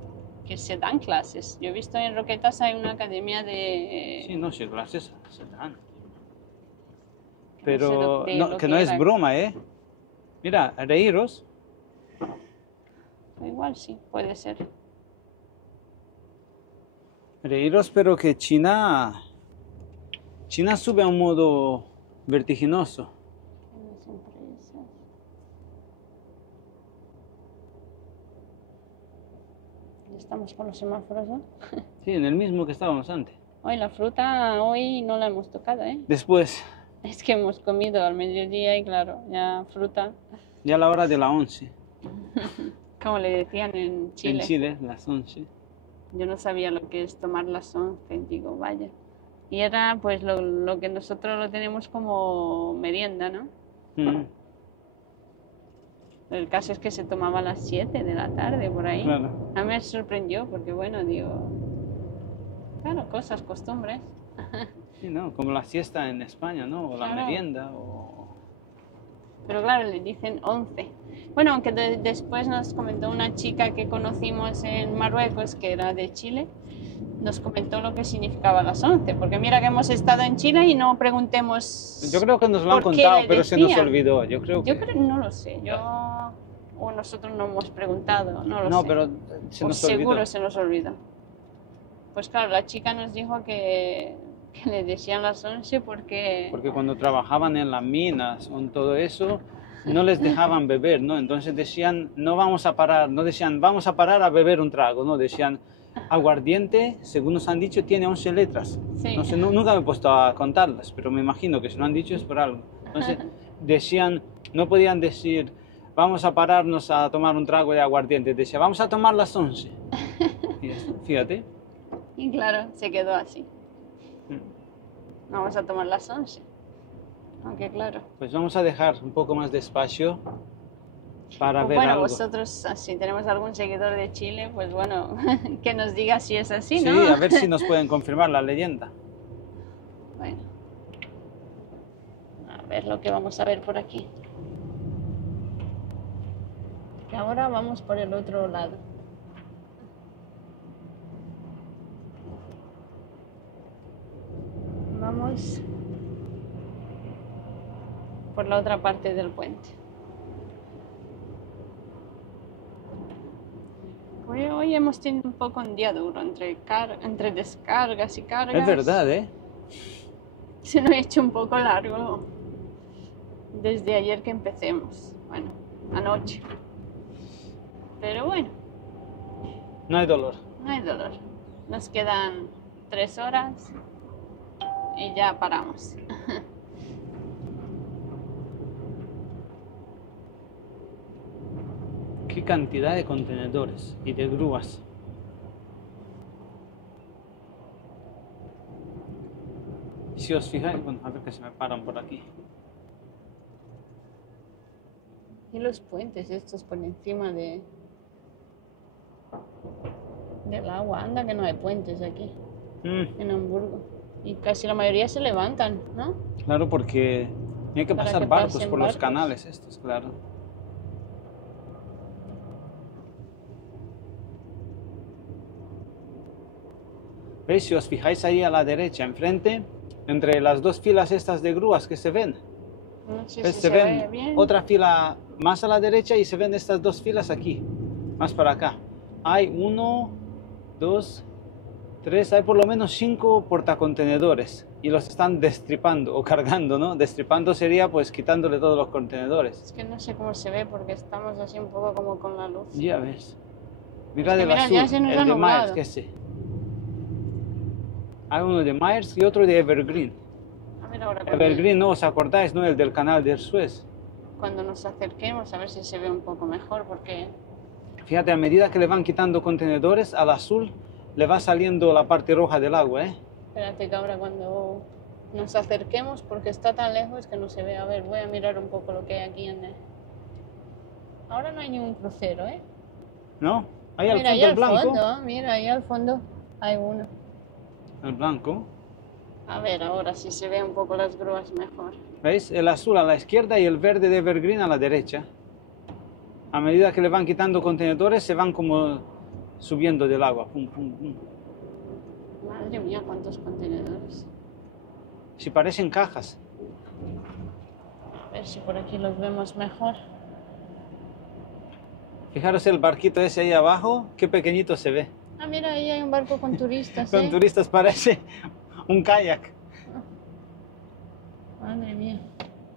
que se dan clases. Yo he visto en Roquetas hay una academia de... Sí, no, si clases se dan. No sé Pero de no, lo que no es era. broma, ¿eh? Mira, reíros, Igual sí, puede ser. pero que China sube a un modo vertiginoso. Las empresas. Ya estamos con los semáforos, ¿no? Sí, en el mismo que estábamos antes. Hoy la fruta, hoy no la hemos tocado, ¿eh? Después, Es que hemos comido al mediodía y claro, ya fruta, ya a la hora de la 11. como le decían en Chile. En Chile, las 11. Yo no sabía lo que es tomar las 11, digo, vaya. Y era pues lo que nosotros lo tenemos como merienda, ¿no? Mm, El caso es que se tomaba a las 7 de la tarde, por ahí. claro. A mí me sorprendió porque, bueno, digo, claro, cosas, costumbres. Sí, ¿no? Como la siesta en España, ¿no? O la Claro. merienda, o... Pero claro, le dicen 11. Bueno, aunque después nos comentó una chica que conocimos en Marruecos, que era de Chile, nos comentó lo que significaba las 11. Porque mira que hemos estado en Chile y no preguntemos... Yo creo que nos lo han ¿por qué contado, le pero se nos decían? olvidó. Yo creo que... Yo creo, no lo sé, o nosotros no hemos preguntado, no lo No, sé. pero se O nos seguro olvidó. se nos olvidó. Pues claro, la chica nos dijo que le decían las 11 porque... Porque cuando trabajaban en las minas o en todo eso, no les dejaban beber, ¿no? Entonces decían, no vamos a parar, no decían, vamos a parar a beber un trago, no, decían, aguardiente, según nos han dicho, tiene 11 letras. Sí. No sé, nunca me he puesto a contarlas, pero me imagino que si lo han dicho es por algo. Entonces decían, no podían decir, vamos a pararnos a tomar un trago de aguardiente, decían, vamos a tomar las 11. Y eso, fíjate. Y claro, se quedó así. Vamos a tomar las 11. Aunque claro. Pues vamos a dejar un poco más de espacio para Pues ver bueno, algo. vosotros, si tenemos algún seguidor de Chile, pues bueno, que nos diga si es así, Sí, ¿no? a ver si nos pueden confirmar la leyenda. Bueno. A ver lo que vamos a ver por aquí. Y ahora vamos por el otro lado. Vamos por la otra parte del puente. Hoy hemos tenido un poco un día duro entre descargas y cargas. Es verdad, ¿eh? Se nos ha hecho un poco largo desde ayer que empecemos. Bueno, anoche. Pero bueno, No hay dolor. no hay dolor. Nos quedan 3 horas y ya paramos. Qué cantidad de contenedores y de grúas. Si os fijáis, bueno, a ver que se me paran por aquí. Y los puentes estos por encima del agua. Anda que no hay puentes aquí, Mm, en Hamburgo. Y casi la mayoría se levantan, ¿no? claro, porque hay que Para pasar que barcos pasen por los barcos. canales estos, claro. ¿Veis? Si os fijáis ahí a la derecha, enfrente, entre las dos filas estas de grúas que se ven, No sé ¿ves? si Se se ven ve bien. otra fila más a la derecha y se ven estas dos filas aquí, más para acá. Hay uno, dos, tres, hay por lo menos 5 portacontenedores y los están destripando o cargando, ¿no? Destripando sería pues quitándole todos los contenedores. Es que no sé cómo se ve porque estamos así un poco como con la luz. Ya ves. Mira del mira, azul, ya se nos el ha de Myers, nublado. que ese. Hay uno de Myers y otro de Evergreen. A ver ahora cuando, Evergreen, ¿no os acordáis, no? El del canal del Suez. cuando nos acerquemos a ver si se ve un poco mejor porque Fíjate, a medida que le van quitando contenedores, al azul le va saliendo la parte roja del agua, ¿eh? espérate que ahora cuando nos acerquemos porque está tan lejos que no se ve. A ver, voy a mirar un poco lo que hay aquí en el... Ahora no hay ningún crucero, ¿eh? ¿No? Ahí al Mira, ahí fondo el al blanco. fondo, mira, ahí al fondo hay uno. El blanco. A ver, ahora si se ve un poco las grúas mejor. ¿Veis? El azul a la izquierda y el verde de Evergreen a la derecha. A medida que le van quitando contenedores, se van como subiendo del agua. Pum, pum, pum. Madre mía, cuántos contenedores. Si parecen cajas. A ver si por aquí los vemos mejor. Fijaros el barquito ese ahí abajo, qué pequeñito se ve. Ah, mira, ahí hay un barco con turistas, Con ¿eh? turistas parece un kayak. Madre mía,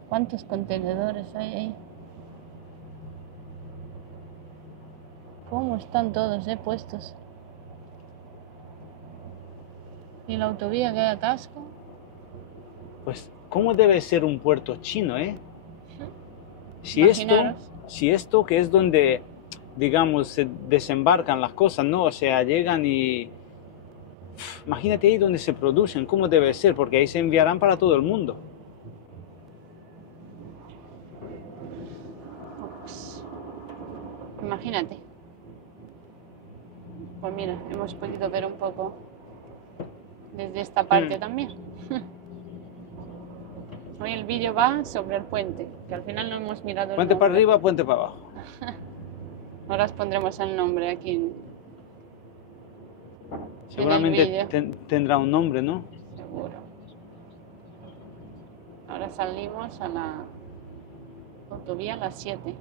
cuántos contenedores hay ahí. ¿Cómo están todos, puestos? Y la autovía que hay atasco. Pues, ¿cómo debe ser un puerto chino, eh? Imaginaros. Si esto que es donde, digamos, se desembarcan las cosas, ¿no? O sea, llegan y... Imagínate ahí donde se producen, ¿cómo debe ser? Porque ahí se enviarán para todo el mundo. Ups. Imagínate. Pues mira, hemos podido ver un poco desde esta parte también. Hoy el vídeo va sobre el puente, que al final no hemos mirado el Puente para nombre. arriba, puente para abajo. Ahora os pondremos el nombre aquí en el Seguramente vídeo. tendrá un nombre, ¿no? Seguro. Ahora salimos a la autovía a las 7.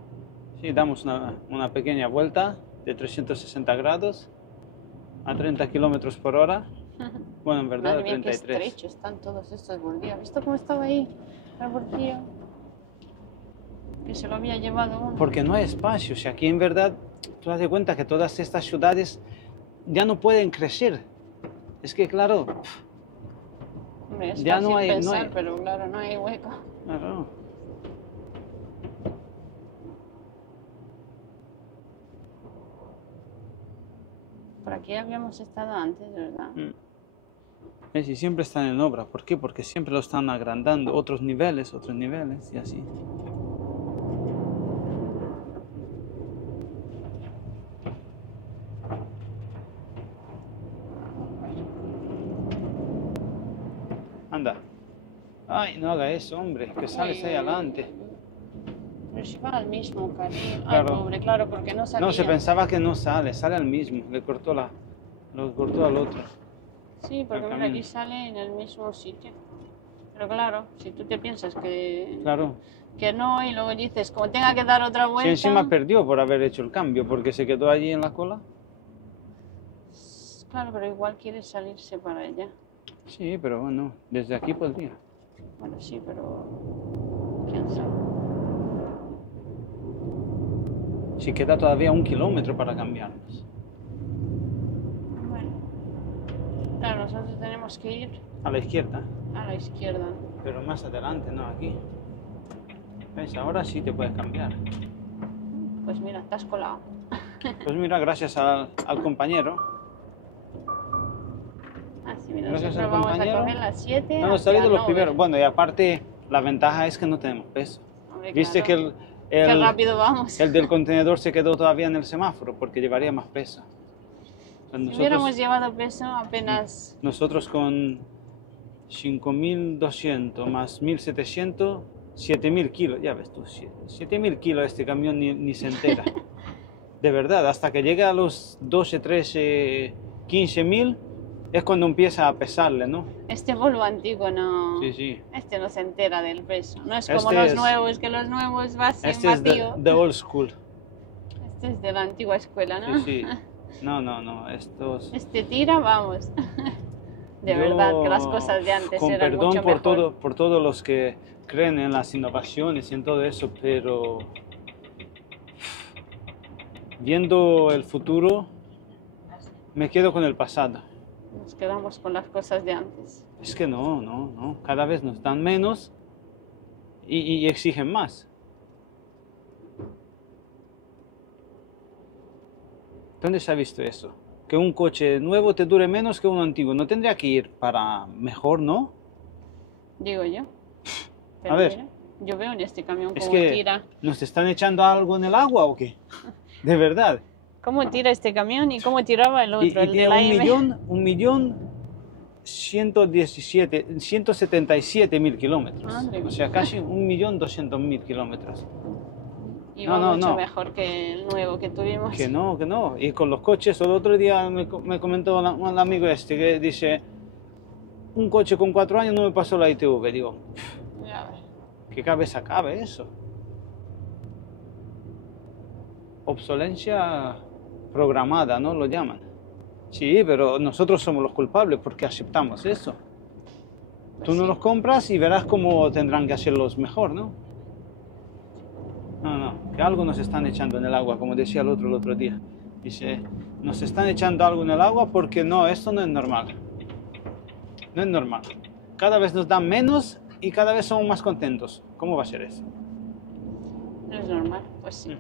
Sí, damos una pequeña vuelta de 360 grados a 30 kilómetros por hora. Bueno, en verdad, Madre a mía, qué 33. estrecho están todos estos bordillos. ¿Has visto cómo estaba ahí el bordillo? Que se lo había llevado uno. Porque no hay espacio. Si aquí en verdad, tú das cuenta que todas estas ciudades ya no pueden crecer. Es que, claro, Hombre, es ya fácil no hay- no pensar, hay- pero claro, no hay hueco. claro. Por aquí habíamos estado antes, ¿verdad? ¿Ves? Y siempre están en obra. ¿Por qué? Porque siempre lo están agrandando. Otros niveles y así. Anda. Ay, no haga eso, hombre, que sales ahí adelante. Pero si va al mismo carril. Claro. Ay, pobre, claro, porque no sabía. No, se pensaba que no sale, sale al mismo. Lo cortó al otro. Sí, porque al mira, camino. aquí sale en el mismo sitio. Pero claro, si tú te piensas Claro. que no y luego dices, como tenga que dar otra Sí, vuelta... encima perdió por haber hecho el cambio, porque se quedó allí en la cola. Claro, pero igual quiere salirse para allá. Sí, pero bueno, desde aquí podría. Bueno, sí, pero... ¿Quién sabe? Si queda todavía 1 kilómetro para cambiarnos. Bueno. Claro, nosotros tenemos que ir A la izquierda, a la izquierda. pero más adelante, no aquí. ¿Ves? Ahora sí te puedes cambiar. Pues mira, te has colado. Pues mira, gracias al compañero. Ah, sí, mira, Gracias nosotros al vamos compañero. a coger las 7. No hemos salido los primeros. Bueno, y aparte, la ventaja es que no tenemos peso. Viste que Qué rápido vamos. el del contenedor se quedó todavía en el semáforo porque llevaría más peso. Si hubiéramos llevado peso, apenas... Nosotros con 5.200 más 1.700, 7.000 kilos. Ya ves tú, 7.000 kilos este camión ni se entera. De verdad, hasta que llega a los 12, 13, 15.000 es cuando empieza a pesarle, ¿no? Este Volvo antiguo no... Sí, sí. Este no se entera del peso. No es como Este los es- nuevos, que los nuevos vas en Este es vacío. de old school. Este es de la antigua escuela, ¿no? Sí, sí. No, estos... Este tira, vamos. De verdad, que las cosas de antes con eran perdón mucho por mejor. por todos los que creen en las innovaciones y en todo eso, pero viendo el futuro me quedo con el pasado. Nos quedamos con las cosas de antes. Es que no, cada vez nos dan menos y exigen más. ¿Dónde se ha visto eso? Que un coche nuevo te dure menos que uno antiguo. No tendría que ir para mejor, ¿no? Digo yo. Pero A ver. mira, yo veo en este camión Es cómo que tira. ¿nos están echando algo en el agua o qué? De verdad. Cómo tira este camión y cómo tiraba el otro, Y el de tiene la M. 1.177.000 kilómetros. Madre O mía. sea, casi 1.200.000 kilómetros. Iba No, mucho no. mejor que el nuevo que tuvimos. Que no. Y con los coches, el otro día me comentó un amigo este que dice, un coche con 4 años no me pasó la ITV. Digo, Ya ves. ¿qué cabeza cabe eso? Obsolencia programada, ¿no? Lo llaman. Sí, pero nosotros somos los culpables porque aceptamos eso. Tú no sí. los compras y verás cómo tendrán que hacerlos mejor, ¿no? No, que algo nos están echando en el agua, como decía el otro día. Dice, nos están echando algo en el agua porque no, esto no es normal. No es normal. Cada vez nos dan menos y cada vez somos más contentos. ¿Cómo va a ser eso? No es normal, pues sí.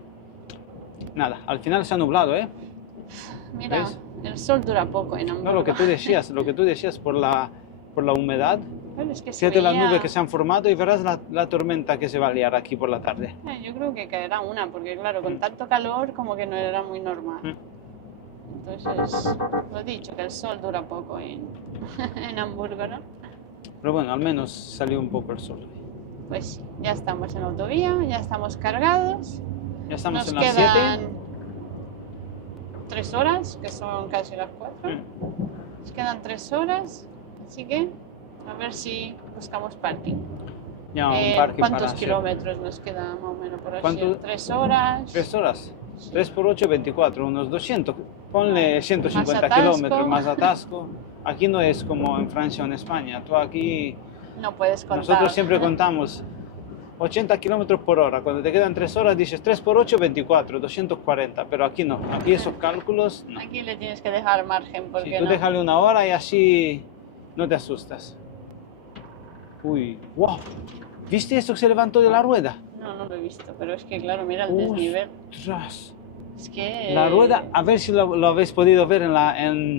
Nada, al final se ha nublado, ¿eh? Mira, ¿Ves? el sol dura poco en Hamburgo. No, lo que tú decías por la humedad. Bueno, es que se Fíjate las veía- nubes que se han formado y verás la tormenta que se va a liar aquí por la tarde. Yo creo que caerá una, porque claro, con tanto calor como que no era muy normal. Mm. Entonces, lo he dicho, que el sol dura poco en, en Hamburgo, ¿no? Pero bueno, al menos salió un poco el sol. Pues sí, ya estamos en autovía, ya estamos cargados. Ya estamos Nos en las quedan 7. 3 horas, que son casi las 4. Nos quedan 3 horas, así que a ver si buscamos parking. Ya, un parque para ¿Cuántos hacer. kilómetros nos queda más o menos por aquí? ¿Cuánto? 3 horas. 3 horas. Sí. 3 por 8, 24, unos 200. Ponle 150 Más atasco. kilómetros más atasco. Aquí no es como en Francia o en España. Tú aquí, No puedes contar. nosotros siempre contamos 80 kilómetros por hora. Cuando te quedan 3 horas dices 3 por 8, 24, 240. Pero aquí no. Aquí esos cálculos no. Aquí le tienes que dejar margen, Si porque tú no. déjale una hora y así no te asustas. Uy, wow. ¿Viste esto que se levantó de la rueda? No, no lo he visto, pero es que claro, mira el desnivel. Ostras. Es que... La rueda, a ver si lo habéis podido ver en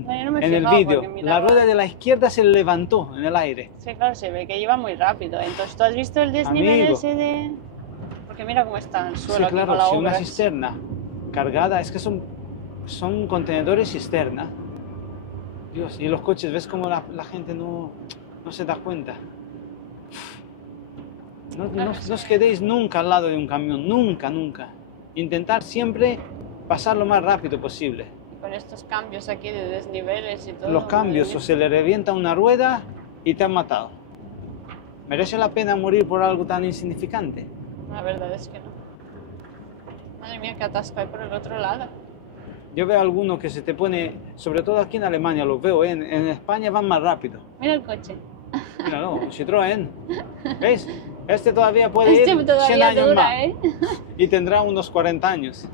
No, yo no me he en el fijado vídeo. porque La miraba- rueda de la izquierda se levantó en el aire. Sí, claro, se ve que iba muy rápido. Entonces, ¿tú has visto el desnivel Amigo. ese de...? Porque mira cómo está el Sí, suelo aquí claro, con la si una obra. cisterna cargada, es que son contenedores cisterna. Dios, y los coches, ¿ves cómo la gente no se da cuenta? No os quedéis nunca al lado de un camión, nunca. Intentar siempre pasar lo más rápido posible. Con estos cambios aquí de desniveles y todo. Los cambios, madre o se le revienta una rueda y te han matado. ¿Merece la pena morir por algo tan insignificante? mía. La verdad es que no. Madre mía, qué atasco hay por el otro lado. Yo veo alguno que se te pone, sobre todo aquí en Alemania, los veo, en España van más rápido. Mira el coche. Míralo, Citroën. ¿Veis? Este todavía puede ir Este 100 todavía años dura, más ¿eh? y tendrá unos 40 años.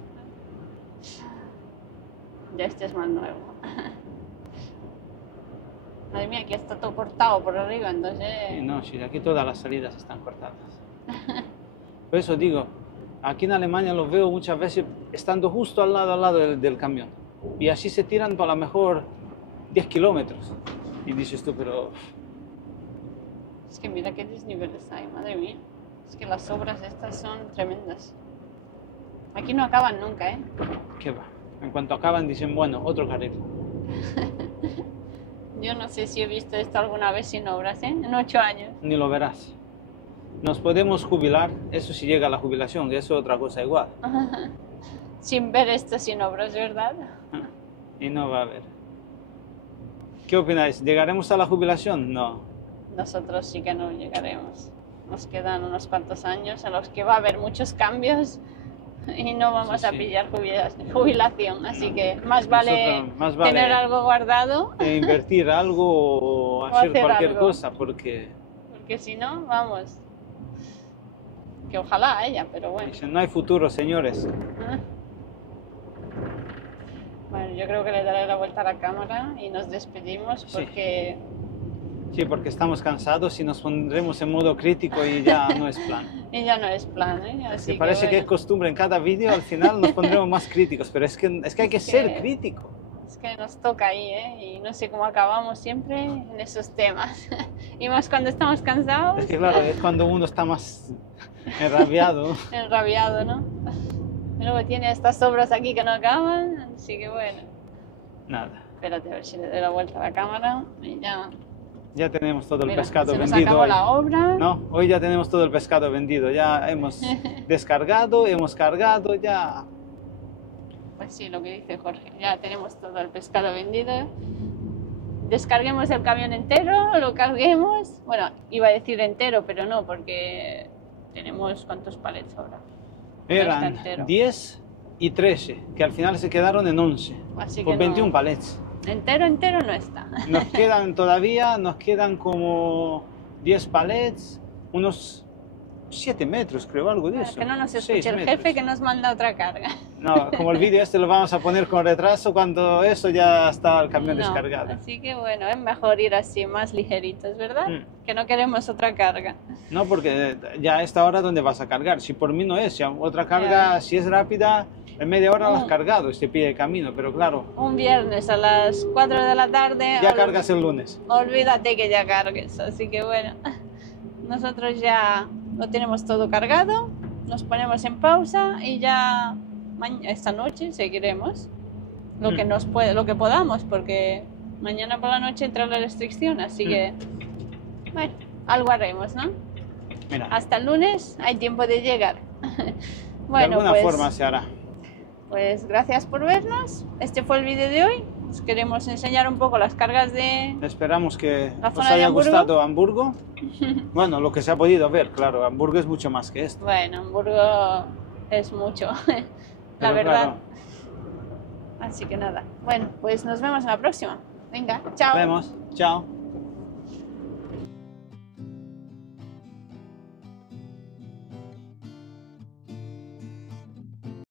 Ya este es más nuevo. Madre mía, aquí está todo cortado por arriba, entonces... Y no, si aquí todas las salidas están cortadas. Por eso digo, aquí en Alemania los veo muchas veces estando justo al lado del camión. Y así se tiran por a lo mejor 10 kilómetros. Y dices tú, pero Es que mira qué desniveles hay, madre mía. Es que las obras estas son tremendas. Aquí no acaban nunca, ¿eh? ¿qué va? En cuanto acaban dicen, bueno, otro carril. Yo no sé si he visto esto alguna vez sin obras, ¿eh? En 8 años. Ni lo verás. Nos podemos jubilar, eso si llega a la jubilación, que eso es otra cosa igual. Sin ver esto sin obras, ¿verdad? Y no va a haber. ¿Qué opináis? ¿Llegaremos a la jubilación? No. Nosotros sí que no llegaremos. Nos quedan unos cuantos años en los que va a haber muchos cambios y no vamos Sí, a sí. pillar jubilación. Así que más vale, más vale tener algo guardado, invertir algo o hacer hacer cualquier algo. cosa, porque porque si no, vamos. Que ojalá ella, pero bueno. dicen, no hay futuro, señores. Bueno, yo creo que le daré la vuelta a la cámara y nos despedimos Sí. porque Sí, porque estamos cansados y nos pondremos en modo crítico y ya no es plan. ella no es plan, ¿eh? Así Me parece que es bueno, costumbre en cada vídeo, al final nos pondremos más críticos, pero es que hay que ser que- crítico. es que nos toca ahí, ¿eh? Y no sé cómo acabamos siempre en esos temas. Y más cuando estamos cansados, Es que claro, es cuando uno está más enrabiado. enrabiado, ¿no? Y luego tiene estas obras aquí que no acaban, así que bueno. Nada, Espérate a ver si le doy la vuelta a la cámara y ya. ya tenemos todo el Mira, pescado se nos vendido acabó hoy. la obra. No, hoy ya tenemos todo el pescado vendido, ya hemos descargado, hemos cargado, ya. Pues sí, lo que dice Jorge, ya tenemos todo el pescado vendido. Descarguemos el camión entero, lo carguemos. Bueno, iba a decir entero, pero no, porque tenemos ¿cuántos palets ahora? No está Eran entero. 10 y 13, que al final se quedaron en 11, Así por que 21 no, palets. entero no está. Nos quedan como 10 palets, unos 7 metros, creo, algo de Para eso. que no nos 6 escuche el metros. jefe que nos manda otra carga. No, como el vídeo este lo vamos a poner con retraso cuando eso ya está el camión No, descargado. así que bueno, es mejor ir así, más ligeritos, ¿verdad? Que no queremos otra carga. No, porque ya a esta hora, ¿dónde vas a cargar? Si por mí no es, si otra carga, si es rápida, en media hora la has cargado y se pide camino, pero claro, Un viernes a las 4 de la tarde. ya cargas el lunes. Olvídate que ya cargues, así que bueno, nosotros ya lo tenemos todo cargado, nos ponemos en pausa y ya esta noche seguiremos lo que lo que podamos, porque mañana por la noche entra la restricción, así que bueno, algo haremos, ¿no? Mira, Hasta el lunes hay tiempo de llegar. de Bueno, alguna pues, forma se hará. pues gracias por vernos. Este fue el vídeo de hoy. Os queremos enseñar un poco las cargas de Esperamos que ¿La os zona de haya Hamburgo? gustado Hamburgo. Bueno, lo que se ha podido ver, claro, Hamburgo es mucho más que esto. Bueno, Hamburgo es mucho, la Pero verdad. claro, Así que nada. Bueno, pues nos vemos en la próxima. Venga, chao. vemos, chao.